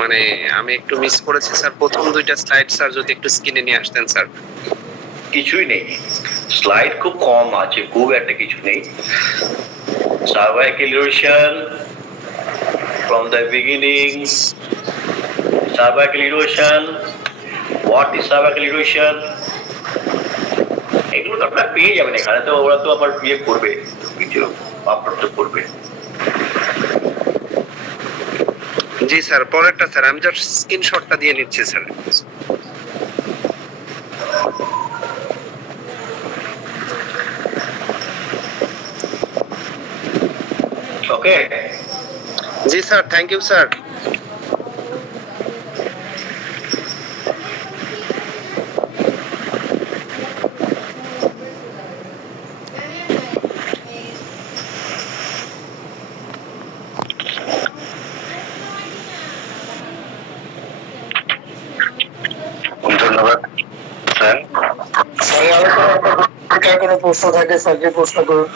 মানে আমি একটু মিস করেছি স্যার, প্রথম দুইটা স্লাইড স্যার যদি একটু স্ক্রিনে নিয়ে আসতেন স্যার। কিছুই নেই, স্লাইড খুব কম আছে, খুব একটা কিছু নেই। cervical erosion from the beginning, cervical erosion, what is cervical erosion, এগুলো তো আপনারা পেয়ে যাবেন এখানে। তো ওরা তো আবার বিয়ে করবে, কিছু আপলোড তো করবে। জি স্যার, পরেরটা স্যার আমি জাস্ট স্ক্রিনশটটা দিয়ে নিচ্ছি স্যার। ওকে, জি স্যার, থ্যাংক ইউ স্যার। ধন্যবাদ স্যার। স্যার কোনো প্রশ্ন থাকে স্যারকে প্রশ্ন করুন।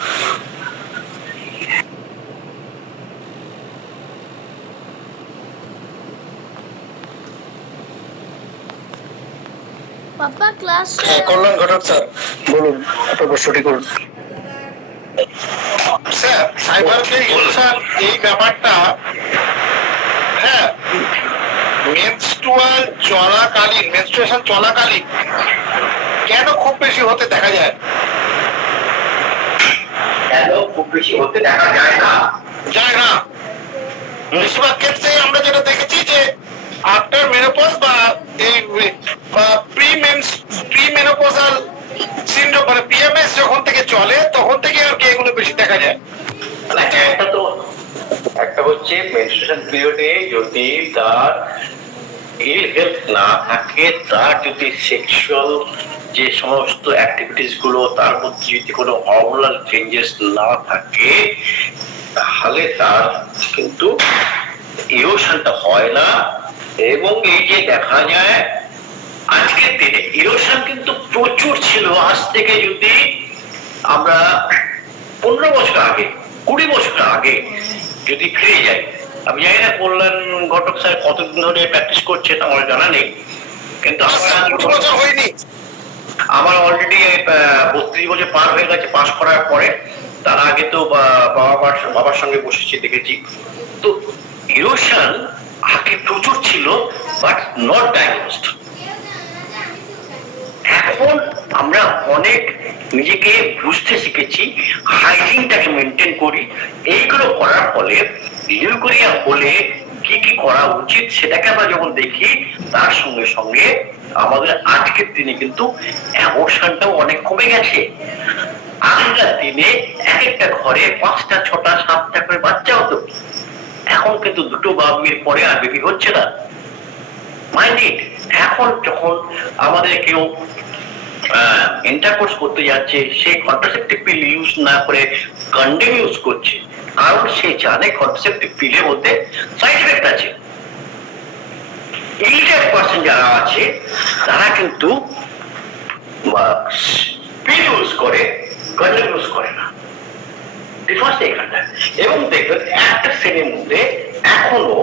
পাপা ক্লাস কল্যাণ ঘটক স্যার বলুন, আপনার প্রশ্নটি করুন। স্যার সাইবারকে স্যার এই ব্যাপারটা, হ্যাঁ, মেনস্ট্রুয়েশন চলাকালীন কেন খুব বেশি হতে দেখা যায়? কেন খুব বেশি হতে দেখা যায় না? যায় না। বেশিরভাগ ক্ষেত্রে আমরা যেটা দেখেছি যে আফটার মেনোপজ বা এই প্রি মেনোপজাল সিনড্রোম মানে পিএমএস যখন থেকে চলে তখন থেকে আর কি এগুলো বেশি দেখা যায়। একটা হচ্ছে মেনস্ট্রুয়েশন পিরিয়ডে যদি তার ইল হেলথ না থাকে, তার যদি সেক্সুয়াল যে সমস্ত অ্যাক্টিভিটিস গুলো তার মধ্যে যদি কোনো হরমোনাল চেঞ্জেস না থাকে, তাহলে তার কিন্তু ইরোশনটা হয় না। এবং এই যে দেখা যায় আজকের দিনে ইরোশন কিন্তু প্রচুর ছিল। আজ থেকে যদি আমরা 15 বছর আগে, 20 বছর আগে যদি ফিরে যাই, আমি জানি না কল্যাণ ঘটক স্যার কতদিন ধরে প্র্যাকটিস করছেন আমার জানা নেই, কিন্তু আমার অলরেডি 32 বছর পার হয়ে গেছে পাস করার পরে। তার আগে তো বাবার সঙ্গে বসেছি, দেখেছি। তো ইরোশন আগে প্রচুর ছিল, বাট নট ডায়াগনোসড। এখন আমরা অনেক নিজেকে বুঝতে শিখেছি, হাইজিনটাকে মেনটেন করি। এইগুলো করার ফলে লিউকোরিয়া হলে কি কি করা উচিত সেটাকে আমরা যখন দেখি, তার সঙ্গে সঙ্গে আমাদের আজকের দিনে কিন্তু অ্যাবর্শনটাও অনেক কমে গেছে। আগেকার দিনে এক একটা ঘরে 5টা 6টা 7টা করে বাচ্চা হতো, এখন কিন্তু 2টো বাবির পরে আর বেবি হচ্ছে না। মাইন্ডেড এখন যখন আমাদের কেউ ইন্টারকোর্স করতে যাচ্ছে, সে কন্ট্রাসেপটিভ পিল ইউজ না করে কন্ডোম ইউজ করছে, কারণ সে জানে কন্ট্রাসেপটিভ পিলের মধ্যে সাইড এফেক্ট আছে। 80% যারা আছে তারা কিন্তু পিল ইউজ করে, কন্ডোম ইউজ করে না। ডিফারেন্স এখানটা। এবং দেখবেন একটা শ্রেণীর মধ্যে এখনো,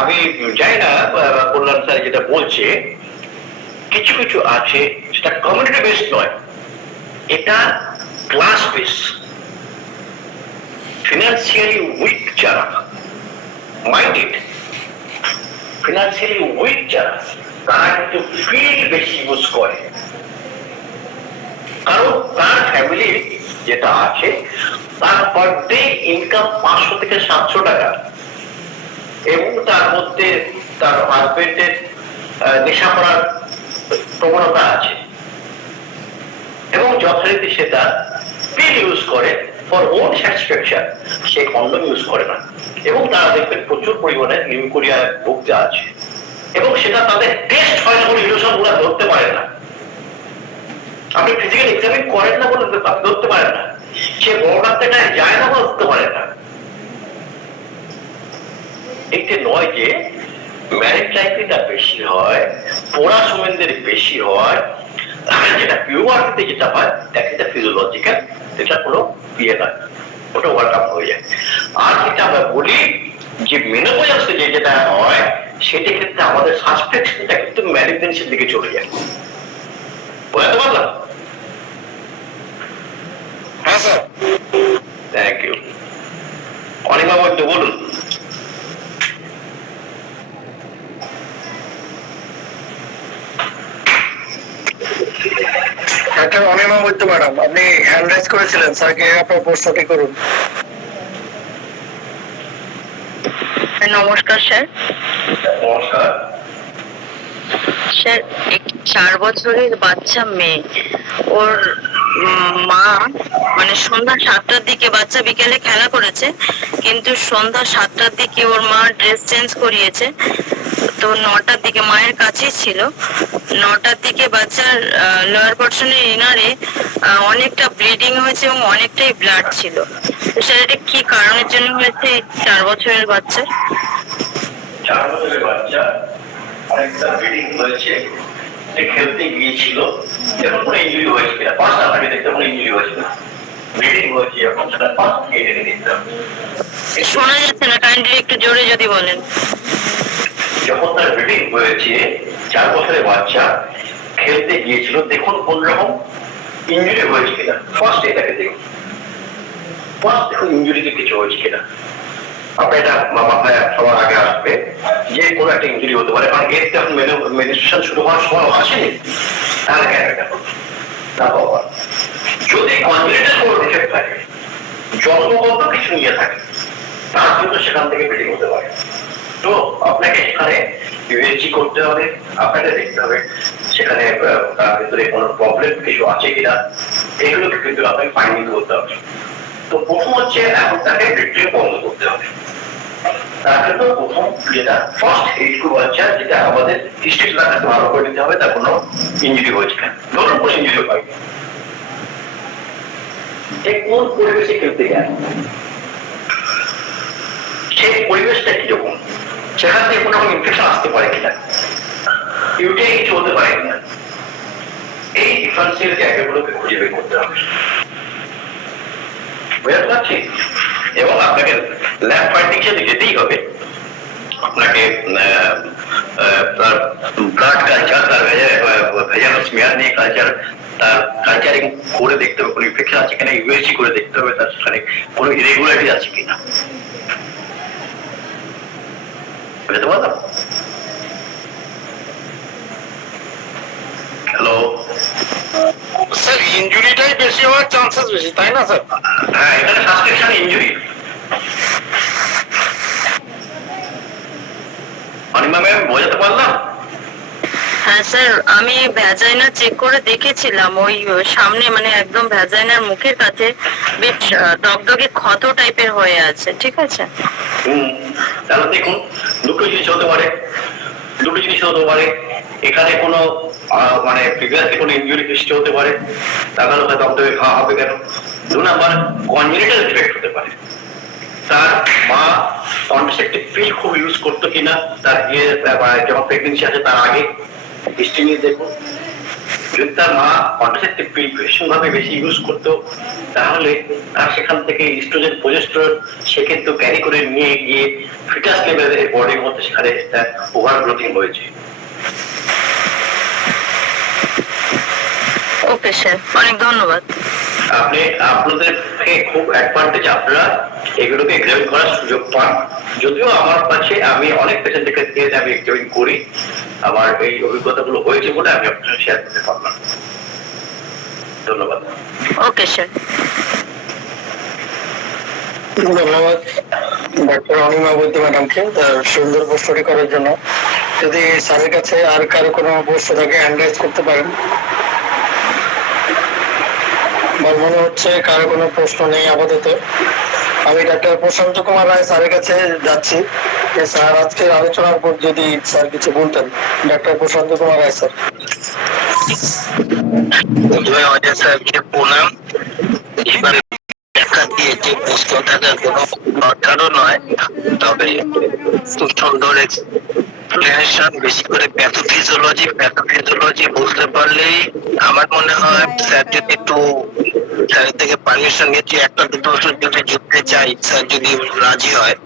আমি জানি না কল্যাণ স্যার যেটা বলছে, কিছু কিছু আছে সেটা কমিউনিটি বেস নয়, এটা ক্লাস বেস। ফিনান্সিয়ালি উইক যারা, মাইন্ডেড, ফিনান্সিয়ালি উইক যারা, তারা কিন্তু পিল বেশি ইউজ করে, কারণ তার ফ্যামিলির যেটা আছে তার পার ডে ইনকাম 500 থেকে 700 টাকা, এবং তার মধ্যে তার হাজবেন্ডের নেশা করার প্রবণতা আছে, এবং যথারীতি সে তার পিল ইউজ করে ফর ওন স্যাটিসফ্যাকশন, সে কন্ডম ইউজ করে না, এবং তারা দেখবেন প্রচুর পরিমাণে নিউকোরিয়া ভুগতে আছে, এবং সেটা তাদের টেস্ট হয় যখন ইলিউশন গুলা ধরতে পারে না। আপনি ফিজিক্যাল এক্সামিন করেন না বলে ধরতে পারেন না, সে বড় ডাক্তারটায় যায় না বলে ধরতে পারে না। এতে নয় যে ম্যারেজ লাইফটা বেশি হয়, পোড়া সুমেনদের বেশি হয়, যেটা পিউবার্টিতে যেটা হয় দ্যাট ফিজিওলজিক্যাল, এটা কোনো ইয়ে নয়, ওটা ওয়ার্কআপ হয়ে যায়। আর যেটা আমরা বলি যে মেনোপজে যেটা হয় সেটা ক্ষেত্রে আমাদের সাসপেকশনটা কিন্তু ম্যালিগনেন্সির দিকে চলে যায়। বুঝতে পারলাম? হ্যাঁ স্যার। Thank you. অনিমা বলতে বলুন। ডাক্তার অনিমা বৈদ্য ম্যাডাম, আপনি হ্যান্ড রাইজ করেছিলেন, স্যারকে আপনার প্রশ্নটি করুন। নমস্কার স্যার। নমস্কার। স্যার, একটি 4 বছরের বাচ্চা মেয়ে, ওর মা মানে সন্ধ্যা 7টার দিকে, বাচ্চা বিকেলে খেলা করেছে, কিন্তু সন্ধ্যা 7টার দিকে ওর মা ড্রেস চেঞ্জ করিয়েছে, তো 9টার দিকে মায়ের কাছেই ছিল। 9টার দিকে বাচ্চার লোয়ার পোর্শনের ইনারে অনেকটা ব্লিডিং হয়েছে এবং অনেকটাই ব্লাড ছিল। তো স্যার, এটা কি কারণের জন্য হয়েছে 4 বছরের বাচ্চা? 4 বছরের বাচ্চা অনেকটা ব্লিডিং হয়েছে, সে খেলতে গিয়েছিল, যখন কোনো ইঞ্জুরি হয়েছিল, 5টা আগে দেখতে কোনো ইঞ্জুরি হয়েছিল, ব্লিডিং হয়েছে, এখন সেটা 5 কেটে দিতে হবে। শোনা যাচ্ছে না, কাইন্ডলি একটু জোরে যদি বলেন। যখন তার ব্লিডিং হয়েছে, 4 বছরের বাচ্চা খেলতে গিয়েছিল, দেখুন কোন রকম ইঞ্জুরি হয়েছে কিনা, ফার্স্ট এটাকে দেখুন, ফার্স্ট দেখুন ইঞ্জুরিতে কিছু হয়েছে কিনা। আপনার এটা মাথায় সবার আগে আসবে যে কোনো একটা ইঞ্জুরি হতে পারে, কারণ এর যখন মেনিস্ট্রেশন শুরু হওয়ার সময় আসেনি, তাহলে কেন এটা না বাবা, যদি কনজেনিটাল কোনো ডিফেক্ট থাকে, জন্মগত কিছু নিয়ে থাকে, তার জন্য সেখান থেকে ব্লিডিং হতে পারে। তো আপনাকে সেখানে ইউএসজি করতে হবে, আপনাকে দেখতে হবে সেখানে তার ভিতরে কোনো প্রবলেম কিছু আছে কিনা, এগুলোকে কিন্তু আপনাকে ফাইন্ডিং করতে হবে। তো প্রথম হচ্ছে এখন তাকে ব্লিডিং বন্ধ করতে হবে। তার জন্য প্রথম যেটা ফার্স্ট এইড গ্রুপ আছে, যেটা আমাদের ডিস্ট্রিক্ট লেভেলে ভালো করে দিতে হবে, তার কোনো ইঞ্জুরি হয়েছে কিনা, ধরুন কোনো ইঞ্জুরি হয়, কোন পরিবেশে খেলতে যায়, সেই পরিবেশটা কিরকম, সেখান থেকে কোনো ইনফেকশন আসতে পারে কিনা, ইউটিআই কিছু হতে পারে কিনা, এই ডিফারেন্সিয়াল জায়গাগুলোকে খুঁজে বের করতে হবে। বুঝতে পারছি? এবং আপনাকে ল্যাব ফাইন্ডিংসে যেতেই হবে, আপনাকে তার ব্লাড কালচার, তার ভেজাল স্মেয়ার নিয়ে কালচার, তার কালচারিং করে দেখতে হবে কোনো ইনফেকশন আছে কিনা, ইউএসজি করে দেখতে হবে তার সেখানে কোনো ইরেগুলারিটি আছে কিনা। বুঝতে পারলাম? হ্যালো স্যার, ইনজুরিটাই বেশি হওয়ার চান্সেস বেশি, তাই না স্যার? হ্যাঁ, এখানে সাসপেকশন ইনজুরি। অনিমা ম্যাম, বোঝাতে পারলাম? হ্যাঁ স্যার, আমি ভ্যাজাইনা চেক করে দেখেছিলাম, ওই সামনে মানে একদম ভ্যাজাইনার মুখের কাছে বেশ দগদগে ক্ষত টাইপের হয়ে আছে। ঠিক আছে। তাহলে দেখুন দুটো জিনিস হতে পারে, এখানে কোনো মানে প্রিভিয়াসলি কোনো ইনজুরি হিস্ট্রি হতে পারে, তাহলে হয়তো দগদগে খাওয়া হবে কেন। 2 নাম্বার কনজেনিটাল ডিফেক্ট হতে পারে, তার মা কন্ট্রাসেপটিভ পিল খুব ইউজ করতো কিনা, তার যখন প্রেগনেন্সি আছে তার আগে হিস্ট্রি নিয়ে দেখুন। যদি তার মা কন্ট্রাসেপটিভ পিল ভীষণভাবে বেশি ইউজ করতো, তাহলে তার সেখান থেকে ইস্ট্রোজেন প্রোজেস্টেরন সে কিন্তু ক্যারি করে নিয়ে গিয়ে ফিটাস লেভেলের বডির মধ্যে সেখানে ওভার গ্রোথিং হয়েছে। ওকে স্যার, অনেক ধন্যবাদ। আপনাদের খুব অ্যাডভান্টেজ, আপনারা এগুলোকে এক্সামিন করার সুযোগ পান। যদিও আমার কাছে আমি অনেক পেশেন্টের ক্ষেত্রে আমি এক্সামিন করি, আমার এই অভিজ্ঞতাগুলো হয়েছে বলে আমি আপনার সাথে শেয়ার করতে পারলাম। ধন্যবাদ। Okay sir. ধন্যবাদ ডাক্তার অনিমা বৈদ্য ম্যাডামকে তার সুন্দর প্রশ্নটি করার জন্য। যদি স্যারের কাছে আর কারো কোনো প্রশ্ন থাকে হ্যান্ড রাইজ করতে পারেন। আমার মনে হচ্ছে কারো কোনো প্রশ্ন নেই আপাতত। আমি ডাক্তার প্রশান্ত কুমার রায় স্যারের কাছে যাচ্ছি যে স্যার আজকের আলোচনার পর যদি স্যার কিছু বলতেন। ডাক্তার প্রশান্ত কুমার রায় স্যার। প্রথমে অজয় স্যারকে প্রণাম। এবারে দেখা দিয়েছে প্রশ্ন থাকার কোনো দরকারও নয়, তবে খুব সুন্দর এক্সপ্লেনেশন, বেশি করে প্যাথোফিজিওলজি বুঝতে পারলেই আমার মনে হয় স্যার যদি একটু স্যারের থেকে পারমিশন নিচ্ছি, একটা দুটো ওষুধ যদি যুক্তে চাই স্যার যদি রাজি হয়।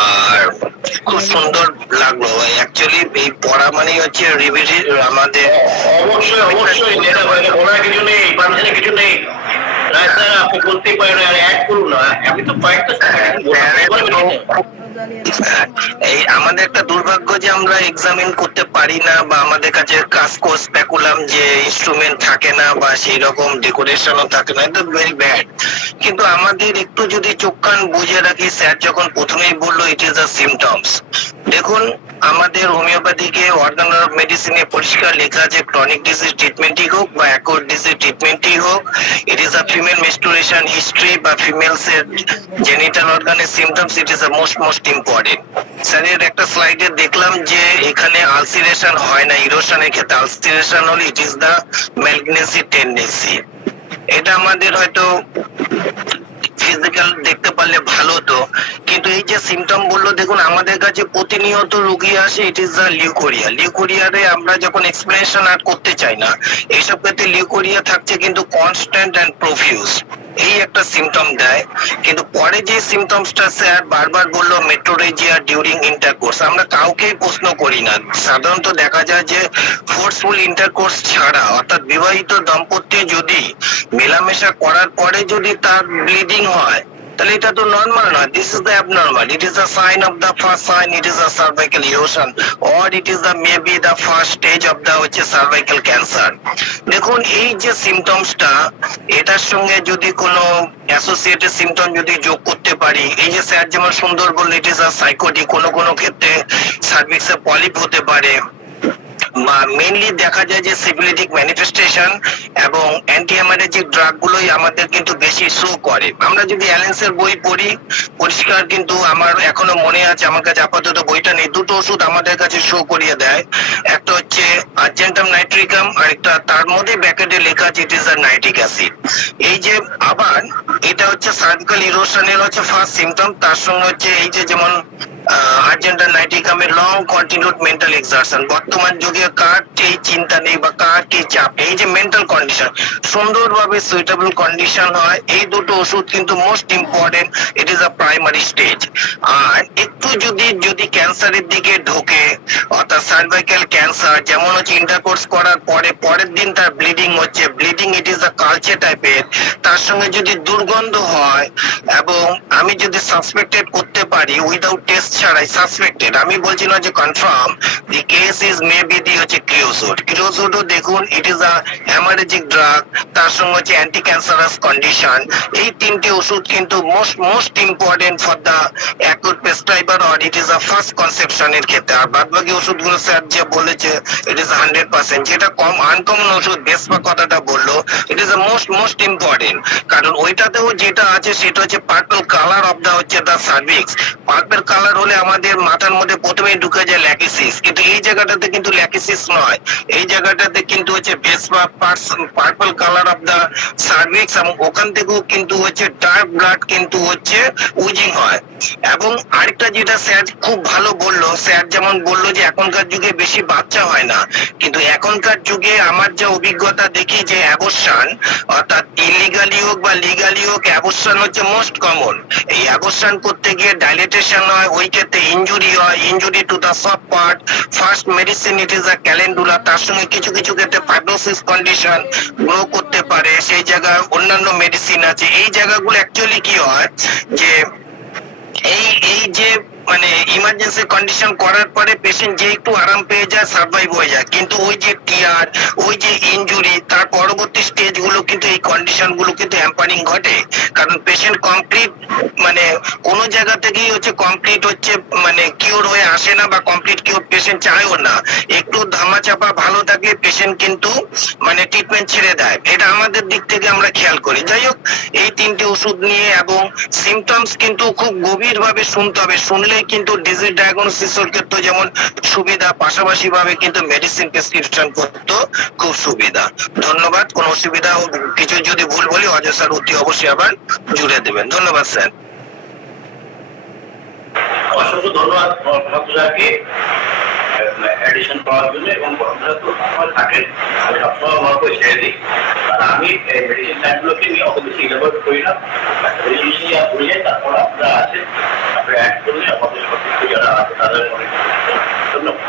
আর খুব সুন্দর লাগলো অ্যাকচুয়ালি এই পড়া মানেই হচ্ছে রিভিশন আমাদের। অবশ্যই অবশ্যই যেটা বলার কিছু নেই, পারমিশনের কিছু নেই। রায় স্যার আপনি বলতেই পারেন, আর অ্যাড করুন না, আমি তো কয়েকটা এই আমাদের একটা দুর্ভাগ্য যে আমরা এক্সামিন করতে পারি না, বা আমাদের কাছে কাস্কো স্পেকুলাম যে ইনস্ট্রুমেন্ট থাকে না, বা সেই রকম ডেকোরেশনও থাকে না, এটা ভেরি ব্যাড। কিন্তু আমাদের একটু যদি চোখ কান বুঝে রাখি, স্যার যখন প্রথমেই বললো ইট ইজ আ সিমটমস। দেখুন আমাদের হোমিওপ্যাথিকে অর্গান অফ মেডিসিনে পরিষ্কার লেখা আছে ক্রনিক ডিজিজ ট্রিটমেন্টই হোক বা অ্যাকুট ডিজিজ ট্রিটমেন্টই হোক, it is a female menstruation history বা ফিমেলস এর জেনিটাল অর্গানের symptoms, it is a most important. স্যারের একটা স্লাইডে দেখলাম যে এখানে আলসিরেশন হয় না, ইরোশনের ক্ষেত্রে আলসিরেশন হলে it is the malignancy tendency. এটা আমাদের হয়তো ফিজিক্যাল দেখতে পারলে ভালো হতো, কিন্তু এই যে সিমটম বললো, দেখুন আমাদের কাছে প্রতিনিয়ত রোগী আসে, ইট ইজ দ্য লিউকোরিয়ারে আমরা যখন এক্সপ্লেনেশন আর করতে চাই না, এইসব ক্ষেত্রে লিউকোরিয়া থাকছে কিন্তু কনস্ট্যান্ট অ্যান্ড প্রফিউজ, এই একটা সিমটম দেয়। কিন্তু পরে যে সিমটমসটা স্যার বারবার বললো মেট্রোরেজিয়া ডিউরিং ইন্টারকোর্স, আমরা কাউকেই প্রশ্ন করি না। সাধারণত দেখা যায় যে ফোর্সফুল ইন্টারকোর্স ছাড়া, অর্থাৎ বিবাহিত দম্পতি যদি মেলামেশা করার পরে যদি তার ব্লিডিং হয়, তাহলে এটা তো নর্মাল নয়, this is the abnormal, it is a sign of the first sign, it is a cervical erosion, or it is the maybe the first stage of the হচ্ছে সার্ভাইকাল ক্যান্সার। দেখুন এই যে সিমটমসটা, এটার সঙ্গে যদি কোনো অ্যাসোসিয়েটেড সিমটম যদি যোগ করতে পারি, এই যে স্যার যেমন সুন্দর বললো ইট ইজ আ সাইকোটিক, কোনো ক্ষেত্রে সার্ভিক্সে পলিপ হতে পারে, বা মেইনলি দেখা যায় যে সিফিলিটিক ম্যানিফেস্টেশন এবং অ্যান্টি হেমারেজিক ড্রাগ গুলোই আমাদের কিন্তু বেশি শো করে। আমরা যদি অ্যালেন্সের বই পড়ি পরিষ্কার, কিন্তু আমার এখনো মনে আছে, আমার কাছে আপাতত বইটা নেই, দুটো ওষুধ আমাদের কাছে শো করিয়ে দেয়। একটা হচ্ছে আর্জেন্টাম নাইট্রিকাম, আর একটা তার মধ্যে ব্যাকেটে লেখা আছে ইট ইজ আ নাইট্রিক অ্যাসিড। এই যে আবার এটা হচ্ছে সার্ভিক্যাল ইরোশনের হচ্ছে ফার্স্ট সিমটম, তার সঙ্গে হচ্ছে এই যে যেমন আর্জেন্টাম নাইট্রিকামের লং কন্টিনিউড মেন্টাল এক্সারশন। বর্তমান যুগে কার কি চিন্তা নেই বা কার কি চাপ, এই যে মেন্টাল কন্ডিশন সুন্দরভাবে সুইটেবল কন্ডিশন হয়, এই দুটো ওষুধ কিন্তু most important, it is a primary stage. আর একটু যদি ক্যান্সারের দিকে ঢোকে, অর্থাৎ সার্ভাইকাল ক্যান্সার, যেমন হচ্ছে ইন্টারকোর্স করার পরে পরের দিন তার ব্লিডিং হচ্ছে, bleeding it is a culture টাইপের, তার সঙ্গে যদি দুর্গন্ধ হয়, এবং আমি যদি সাসপেক্টেড করতে পারি উইদাউট টেস্ট ছাড়াই সাসপেক্টেড, আমি বলছি না যে confirm, the case is maybe the হচ্ছে ক্রিওজোটও দেখুন ইট ইজ আ হ্যামারেজিক ড্রাগ, তার সঙ্গে হচ্ছে অ্যান্টি ক্যান্সারাস কন্ডিশন। এই তিনটে ওষুধ কিন্তু most important for the acute prescriber, or it is a first কনসেপশনের ক্ষেত্রে। আর বাদ বাকি ওষুধগুলো স্যার যে বলেছে ইট ইজ 100%, যেটা কম আনকমন ওষুধ বেসপা কথাটা বললো, ইট ইজ আ মোস্ট ইম্পর্টেন্ট, কারণ ওইটাতেও যেটা আছে সেটা হচ্ছে পার্পল কালার অফ দা হচ্ছে দা সার্ভিক্স। পার্পল কালার হলে আমাদের মাথার মধ্যে প্রথমেই ঢুকে যায় ল্যাকিসিস, কিন্তু এই জায়গাটাতে কিন্তু ল্যাকিসিস নয়, এই জায়গাটাতে কিন্তু হচ্ছে বেসপা purple colour of the cervix, এবং ওখান থেকেও কিন্তু হচ্ছে ডার্ক ব্লাড কিন্তু হচ্ছে উজিং হয়। এবং আরেকটা যেটা স্যার খুব ভালো বললো, স্যার যেমন বললো যে এখনকার যুগে বেশি বাচ্চা হয় না, কিন্তু এখনকার যুগে আমার যা অভিজ্ঞতা দেখি যে অ্যাবর্শন, অর্থাৎ ইলিগালি হোক বা লিগালি হোক, অ্যাবর্শন হচ্ছে মোস্ট কমন। এই অ্যাবর্শন করতে গিয়ে ডাইলেটেশন হয়, ওই ক্ষেত্রে ইনজুরি হয়, ইনজুরি টু দা সব part, first medicine it is a calendula, তার সঙ্গে কিছু ক্ষেত্রে ফাইব্রোসিস কন্ডিশন গ্রো করতে পারে, সেই জায়গায় অন্যান্য মেডিসিন আছে। এই জায়গাগুলো অ্যাকচুয়ালি কি হয় যে এই এই যে মানে ইমার্জেন্সি কন্ডিশন করার পরে পেশেন্ট যে একটু আরাম পেয়ে যায়, সার্ভাইভ হয়ে যায়, কিন্তু ওই যে টিআর, ওই যে ইনজুরি, তার পরবর্তী স্টেজ গুলো কিন্তু এই কন্ডিশন গুলো কিন্তু হ্যাম্পারিং ঘটে। কারণ পেশেন্ট কমপ্লিট মানে কোন জায়গা থেকেই হচ্ছে কমপ্লিট হচ্ছে মানে কিওর হয়ে আসে না, বা কমপ্লিট কিওর পেশেন্ট চায়ও না। একটু ধামাচাপা ভালো থাকলে পেশেন্ট কিন্তু মানে ট্রিটমেন্ট ছেড়ে দেয়, এটা আমাদের দিক থেকে আমরা খেয়াল করি। যাই হোক, এই তিনটি ওষুধ নিয়ে এবং সিমটমস কিন্তু খুব গভীর ভাবে শুনতে হবে, শুনলেই কিন্তু ডিজিজ ডায়াগনোসিসের ক্ষেত্রে যেমন সুবিধা, পাশাপাশি ভাবে কিন্তু মেডিসিন প্রেসক্রিপশন করতে খুব সুবিধা। ধন্যবাদ। কোন অসুবিধা কিছু যদি ভুল বলি অজয় স্যার অতি অবশ্যই আবার জুড়ে দেবেন। ধন্যবাদ স্যার। অসংখ্য ধন্যবাদ ভদ্রতাকে এডিশন করার জন্য, এবং ভদ্রতা তো সবসময় থাকে, আমি সবসময় আমার করে ছেড়ে দিই, কারণ আমি মেডিসিন টাইমগুলোকে নিয়ে অত বেশি ইলেভেট করি না, মেডিসিন যা ভুলে যাই, তারপর আপনারা আছেন, আপনারা অ্যাড করলে আমাদের সঠিক যারা আছে তাদের অনেক ধন্যবাদ।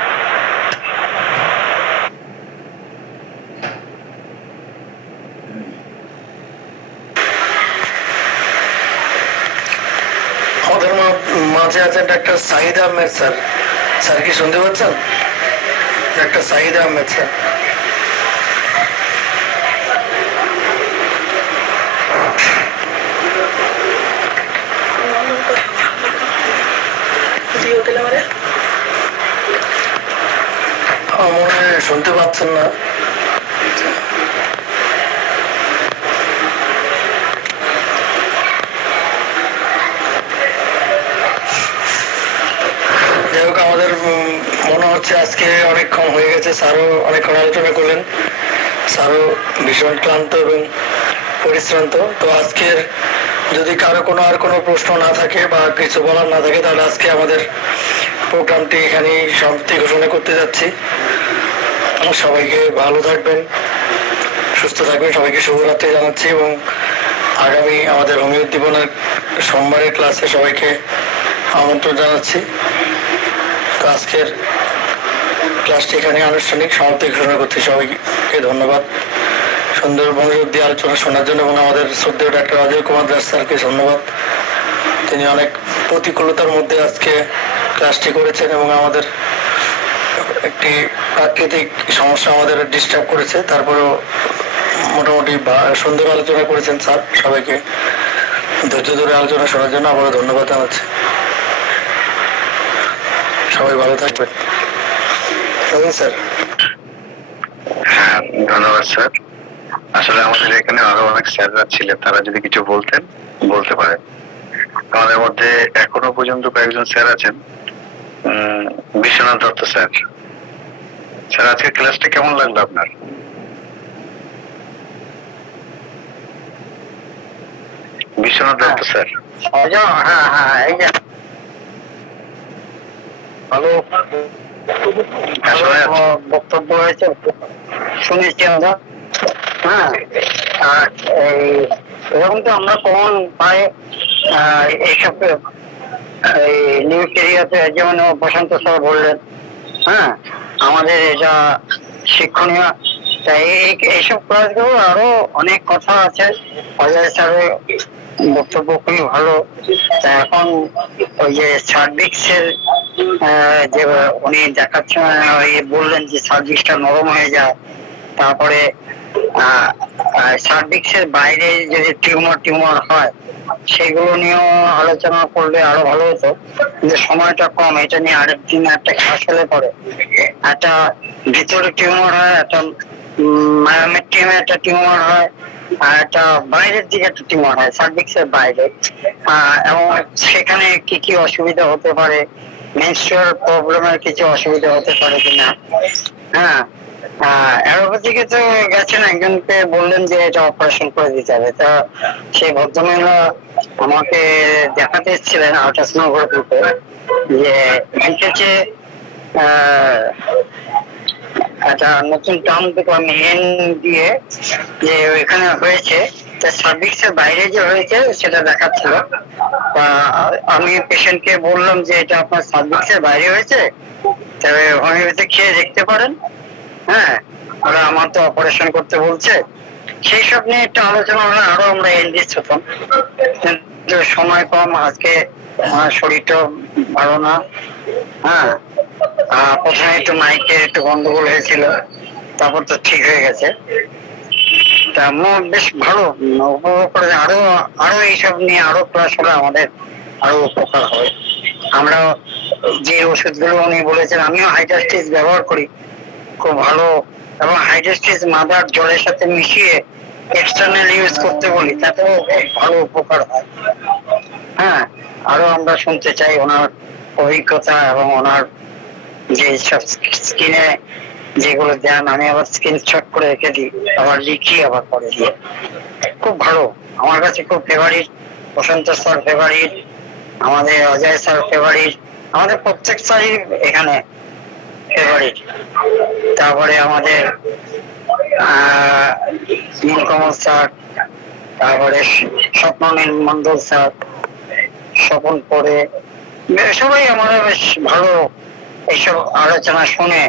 আমাদের মাঝে আছেন ডাক্তার সাহিদ আহমেদ স্যার। স্যার কি শুনতে পাচ্ছেন? ডাক্তার সাহিদ আহমেদ স্যার। মনে হয় শুনতে পাচ্ছেন না। যাই হোক, আমাদের মনে হচ্ছে আজকে অনেকক্ষণ হয়ে গেছে, স্যারও অনেকক্ষণ আলোচনা করলেন, স্যারও ভীষণ ক্লান্ত এবং পরিশ্রান্ত। তো আজকের যদি কারো আর কোনো প্রশ্ন না থাকে বা কিছু বলার না থাকে, তাহলে আজকে আমাদের প্রোগ্রামটি এখানেই সমাপ্তি ঘোষণা করতে যাচ্ছি। সবাইকে ভালো থাকবেন, সুস্থ থাকবেন, সবাইকে শুভরাত্রি জানাচ্ছি, এবং আগামী আমাদের হোমিও উদ্দীপনার সোমবারের ক্লাসে সবাইকে আমন্ত্রণ জানাচ্ছি। তো আজকের ক্লাসটি এখানে আনুষ্ঠানিক সমাপ্তি ঘোষণা করছি। সবাইকে ধন্যবাদ সুন্দর মনোযোগ দিয়ে আলোচনা শোনার জন্য, এবং আমাদের শ্রদ্ধেয় ডাক্তার অজয় কুমার দাস স্যারকে ধন্যবাদ। তিনি অনেক প্রতিকূলতার মধ্যে আজকে ক্লাসটি করেছেন, এবং আমাদের একটি প্রাকৃতিক সমস্যা আমাদের ডিস্টার্ব করেছে, তারপরেও মোটামুটি সুন্দর আলোচনা করেছেন স্যার। সবাইকে ধৈর্য ধরে আলোচনা শোনার জন্য আবারও ধন্যবাদ জানাচ্ছি। সবাই ভালো থাকবেন। স্যার। হ্যাঁ, ধন্যবাদ স্যার। আসলে আমাদের এখানে আরো অনেক স্যাররা ছিলেন, তারা যদি কিছু বলতেন বলতে পারেন। আমাদের মধ্যে এখনো পর্যন্ত কয়েকজন স্যার আছেন। বিশ্বনাথ দত্ত স্যার। স্যার, আজকের ক্লাসটা কেমন লাগলো আপনার? বিশ্বনাথ দত্ত স্যার। ভালো বক্তব্য হয়েছে, শুনেছি আমরা। হ্যাঁ, এরকম তো আমরা কমন পাই এইসব নিউজ এরিয়াতে, যেমন প্রশান্ত স্যার বললেন। হ্যাঁ, আমাদের এটা শিক্ষণীয়। তাই এইসব ক্লাসগুলো আরো অনেক কথা আছে। অজয় স্যারের বক্তব্য খুবই ভালো। তা এখন ওই যে সার্ভিক্সের যে উনি দেখাচ্ছেন, বললেন যে সার্ভিক্সটা নরম হয়ে যায়, তারপরে সার্ভিক্সের বাইরে যদি টিউমার হয় সেগুলো নিয়েও আলোচনা করলে আরো ভালো হতো, কিন্তু সময়টা কম। এটা নিয়ে আরেকদিন একটা ক্লাস হলে পরে একটা ভিতরে টিউমার হয়, একটা মায়োমেট্রিয়ামে একটা টিউমার হয়, আর একটা বাইরের দিকে একটা টিউমার হয় সার্ভিক্সের বাইরে, এবং সেখানে কি কি অসুবিধা হতে পারে, মেনস্ট্রুয়াল প্রবলেমের কিছু অসুবিধা হতে পারে কিনা। হ্যাঁ, অ্যালোপ্যাথিকে তো গেছেন, একজনকে বললেন যে এটা অপারেশন করে দিতে হবে। তা সেই ভদ্রমহিলা আমাকে দেখাতে এসেছিলেন আল্ট্রাসোনোগ্রাফিতে, যে লিখেছে একটা নতুন টার্ম দেখলাম এন দিয়ে, যে ওইখানে হয়েছে, সার্ভিক্সের বাইরে যে হয়েছে সেটা দেখাচ্ছিল। আমি পেশেন্টকে বললাম যে এটা আপনার সার্ভিক্সের বাইরে হয়েছে, তবে হোমিওপ্যাথি খেয়ে দেখতে পারেন। হ্যাঁ, ওরা আমার তো অপারেশন করতে বলছে। সেই সব নিয়ে একটু আলোচনা হলে আরো আমরা এনগেজ হতাম, কিন্তু সময় কম। আজকে আমার শরীরটা ভালো না। হ্যাঁ, প্রথমে একটু মাইকের একটু গন্ডগোল হয়েছিল, তারপর তো ঠিক হয়ে গেছে। তা আমার বেশ ভালো উপভোগ করে, আরো আরো এইসব নিয়ে আরো ক্লাস হলে আমাদের আরো উপকার হবে। আমরা যে ওষুধগুলো উনি বলেছেন, আমিও হাইড্রাস্টিস ব্যবহার করি, খুব ভালো। এবং হাইড্রাস্টিস মাদার জলের সাথে মিশিয়ে এক্সটার্নাল ইউজ করতে বলি, তাতেও ভালো উপকার হয়। হ্যাঁ, আরো আমরা শুনতে চাই ওনার অভিজ্ঞতা এবং ওনার যে সব স্কিনে যেগুলো দেন, আমি আবার স্ক্রিনশট করে রেখে দিই, আবার লিখি, আবার পরে দিয়ে। খুব ভালো, আমার কাছে খুব ফেভারিট। বসন্ত স্যার ফেভারিট, আমাদের অজয় স্যার ফেভারিট, আমাদের প্রত্যেক স্যারই এখানে ফেভারিট। তারপরে আমাদের নীলকমল স্যার, তারপরে স্বপ্ননীল মন্ডল স্যার, স্বপন পরে, সবাই আমরা বেশ ভালো। এইসব আলোচনা শুনে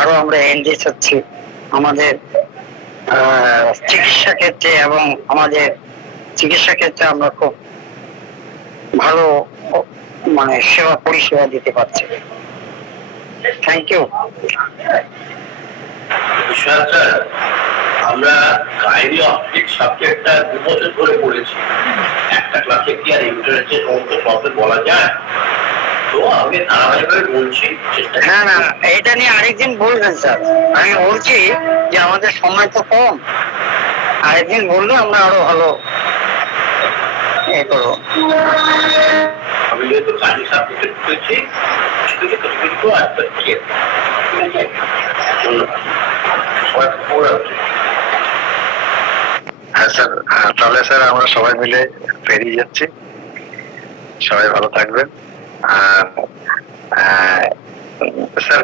আরো আমরা এনগেজ হচ্ছি আমাদের চিকিৎসা ক্ষেত্রে, এবং আমাদের চিকিৎসা ক্ষেত্রে আমরা খুব ভালো মানে সেবা পরিষেবা দিতে পারছি। Thank you. আমরা কাহিনী অপটিক সাবজেক্টটা 2 বছর ধরে পড়েছি, একটা ক্লাসে কি আর ইন্টারেস্টের সমস্ত প্রবলেম বলা যায়? তো আমি ধারাবাহিকভাবে বলছি, চেষ্টা না না, এটা নিয়ে আরেকদিন বলবেন স্যার। আমি বলছি যে আমাদের সময় তো কম, আরেকদিন বললে আমরা আরো ভালো এ করবো। আমি যেহেতু কাহিনী সাবজেক্টে পড়েছি, কিছু কিছু কিছু কিছু আসবে, ঠিক আছে? ধন্যবাদ। সবাই পড়া উচিত। হ্যাঁ স্যার, তাহলে স্যার আমরা সবাই মিলে বেরিয়ে যাচ্ছি। সবাই ভালো থাকবেন। আর স্যার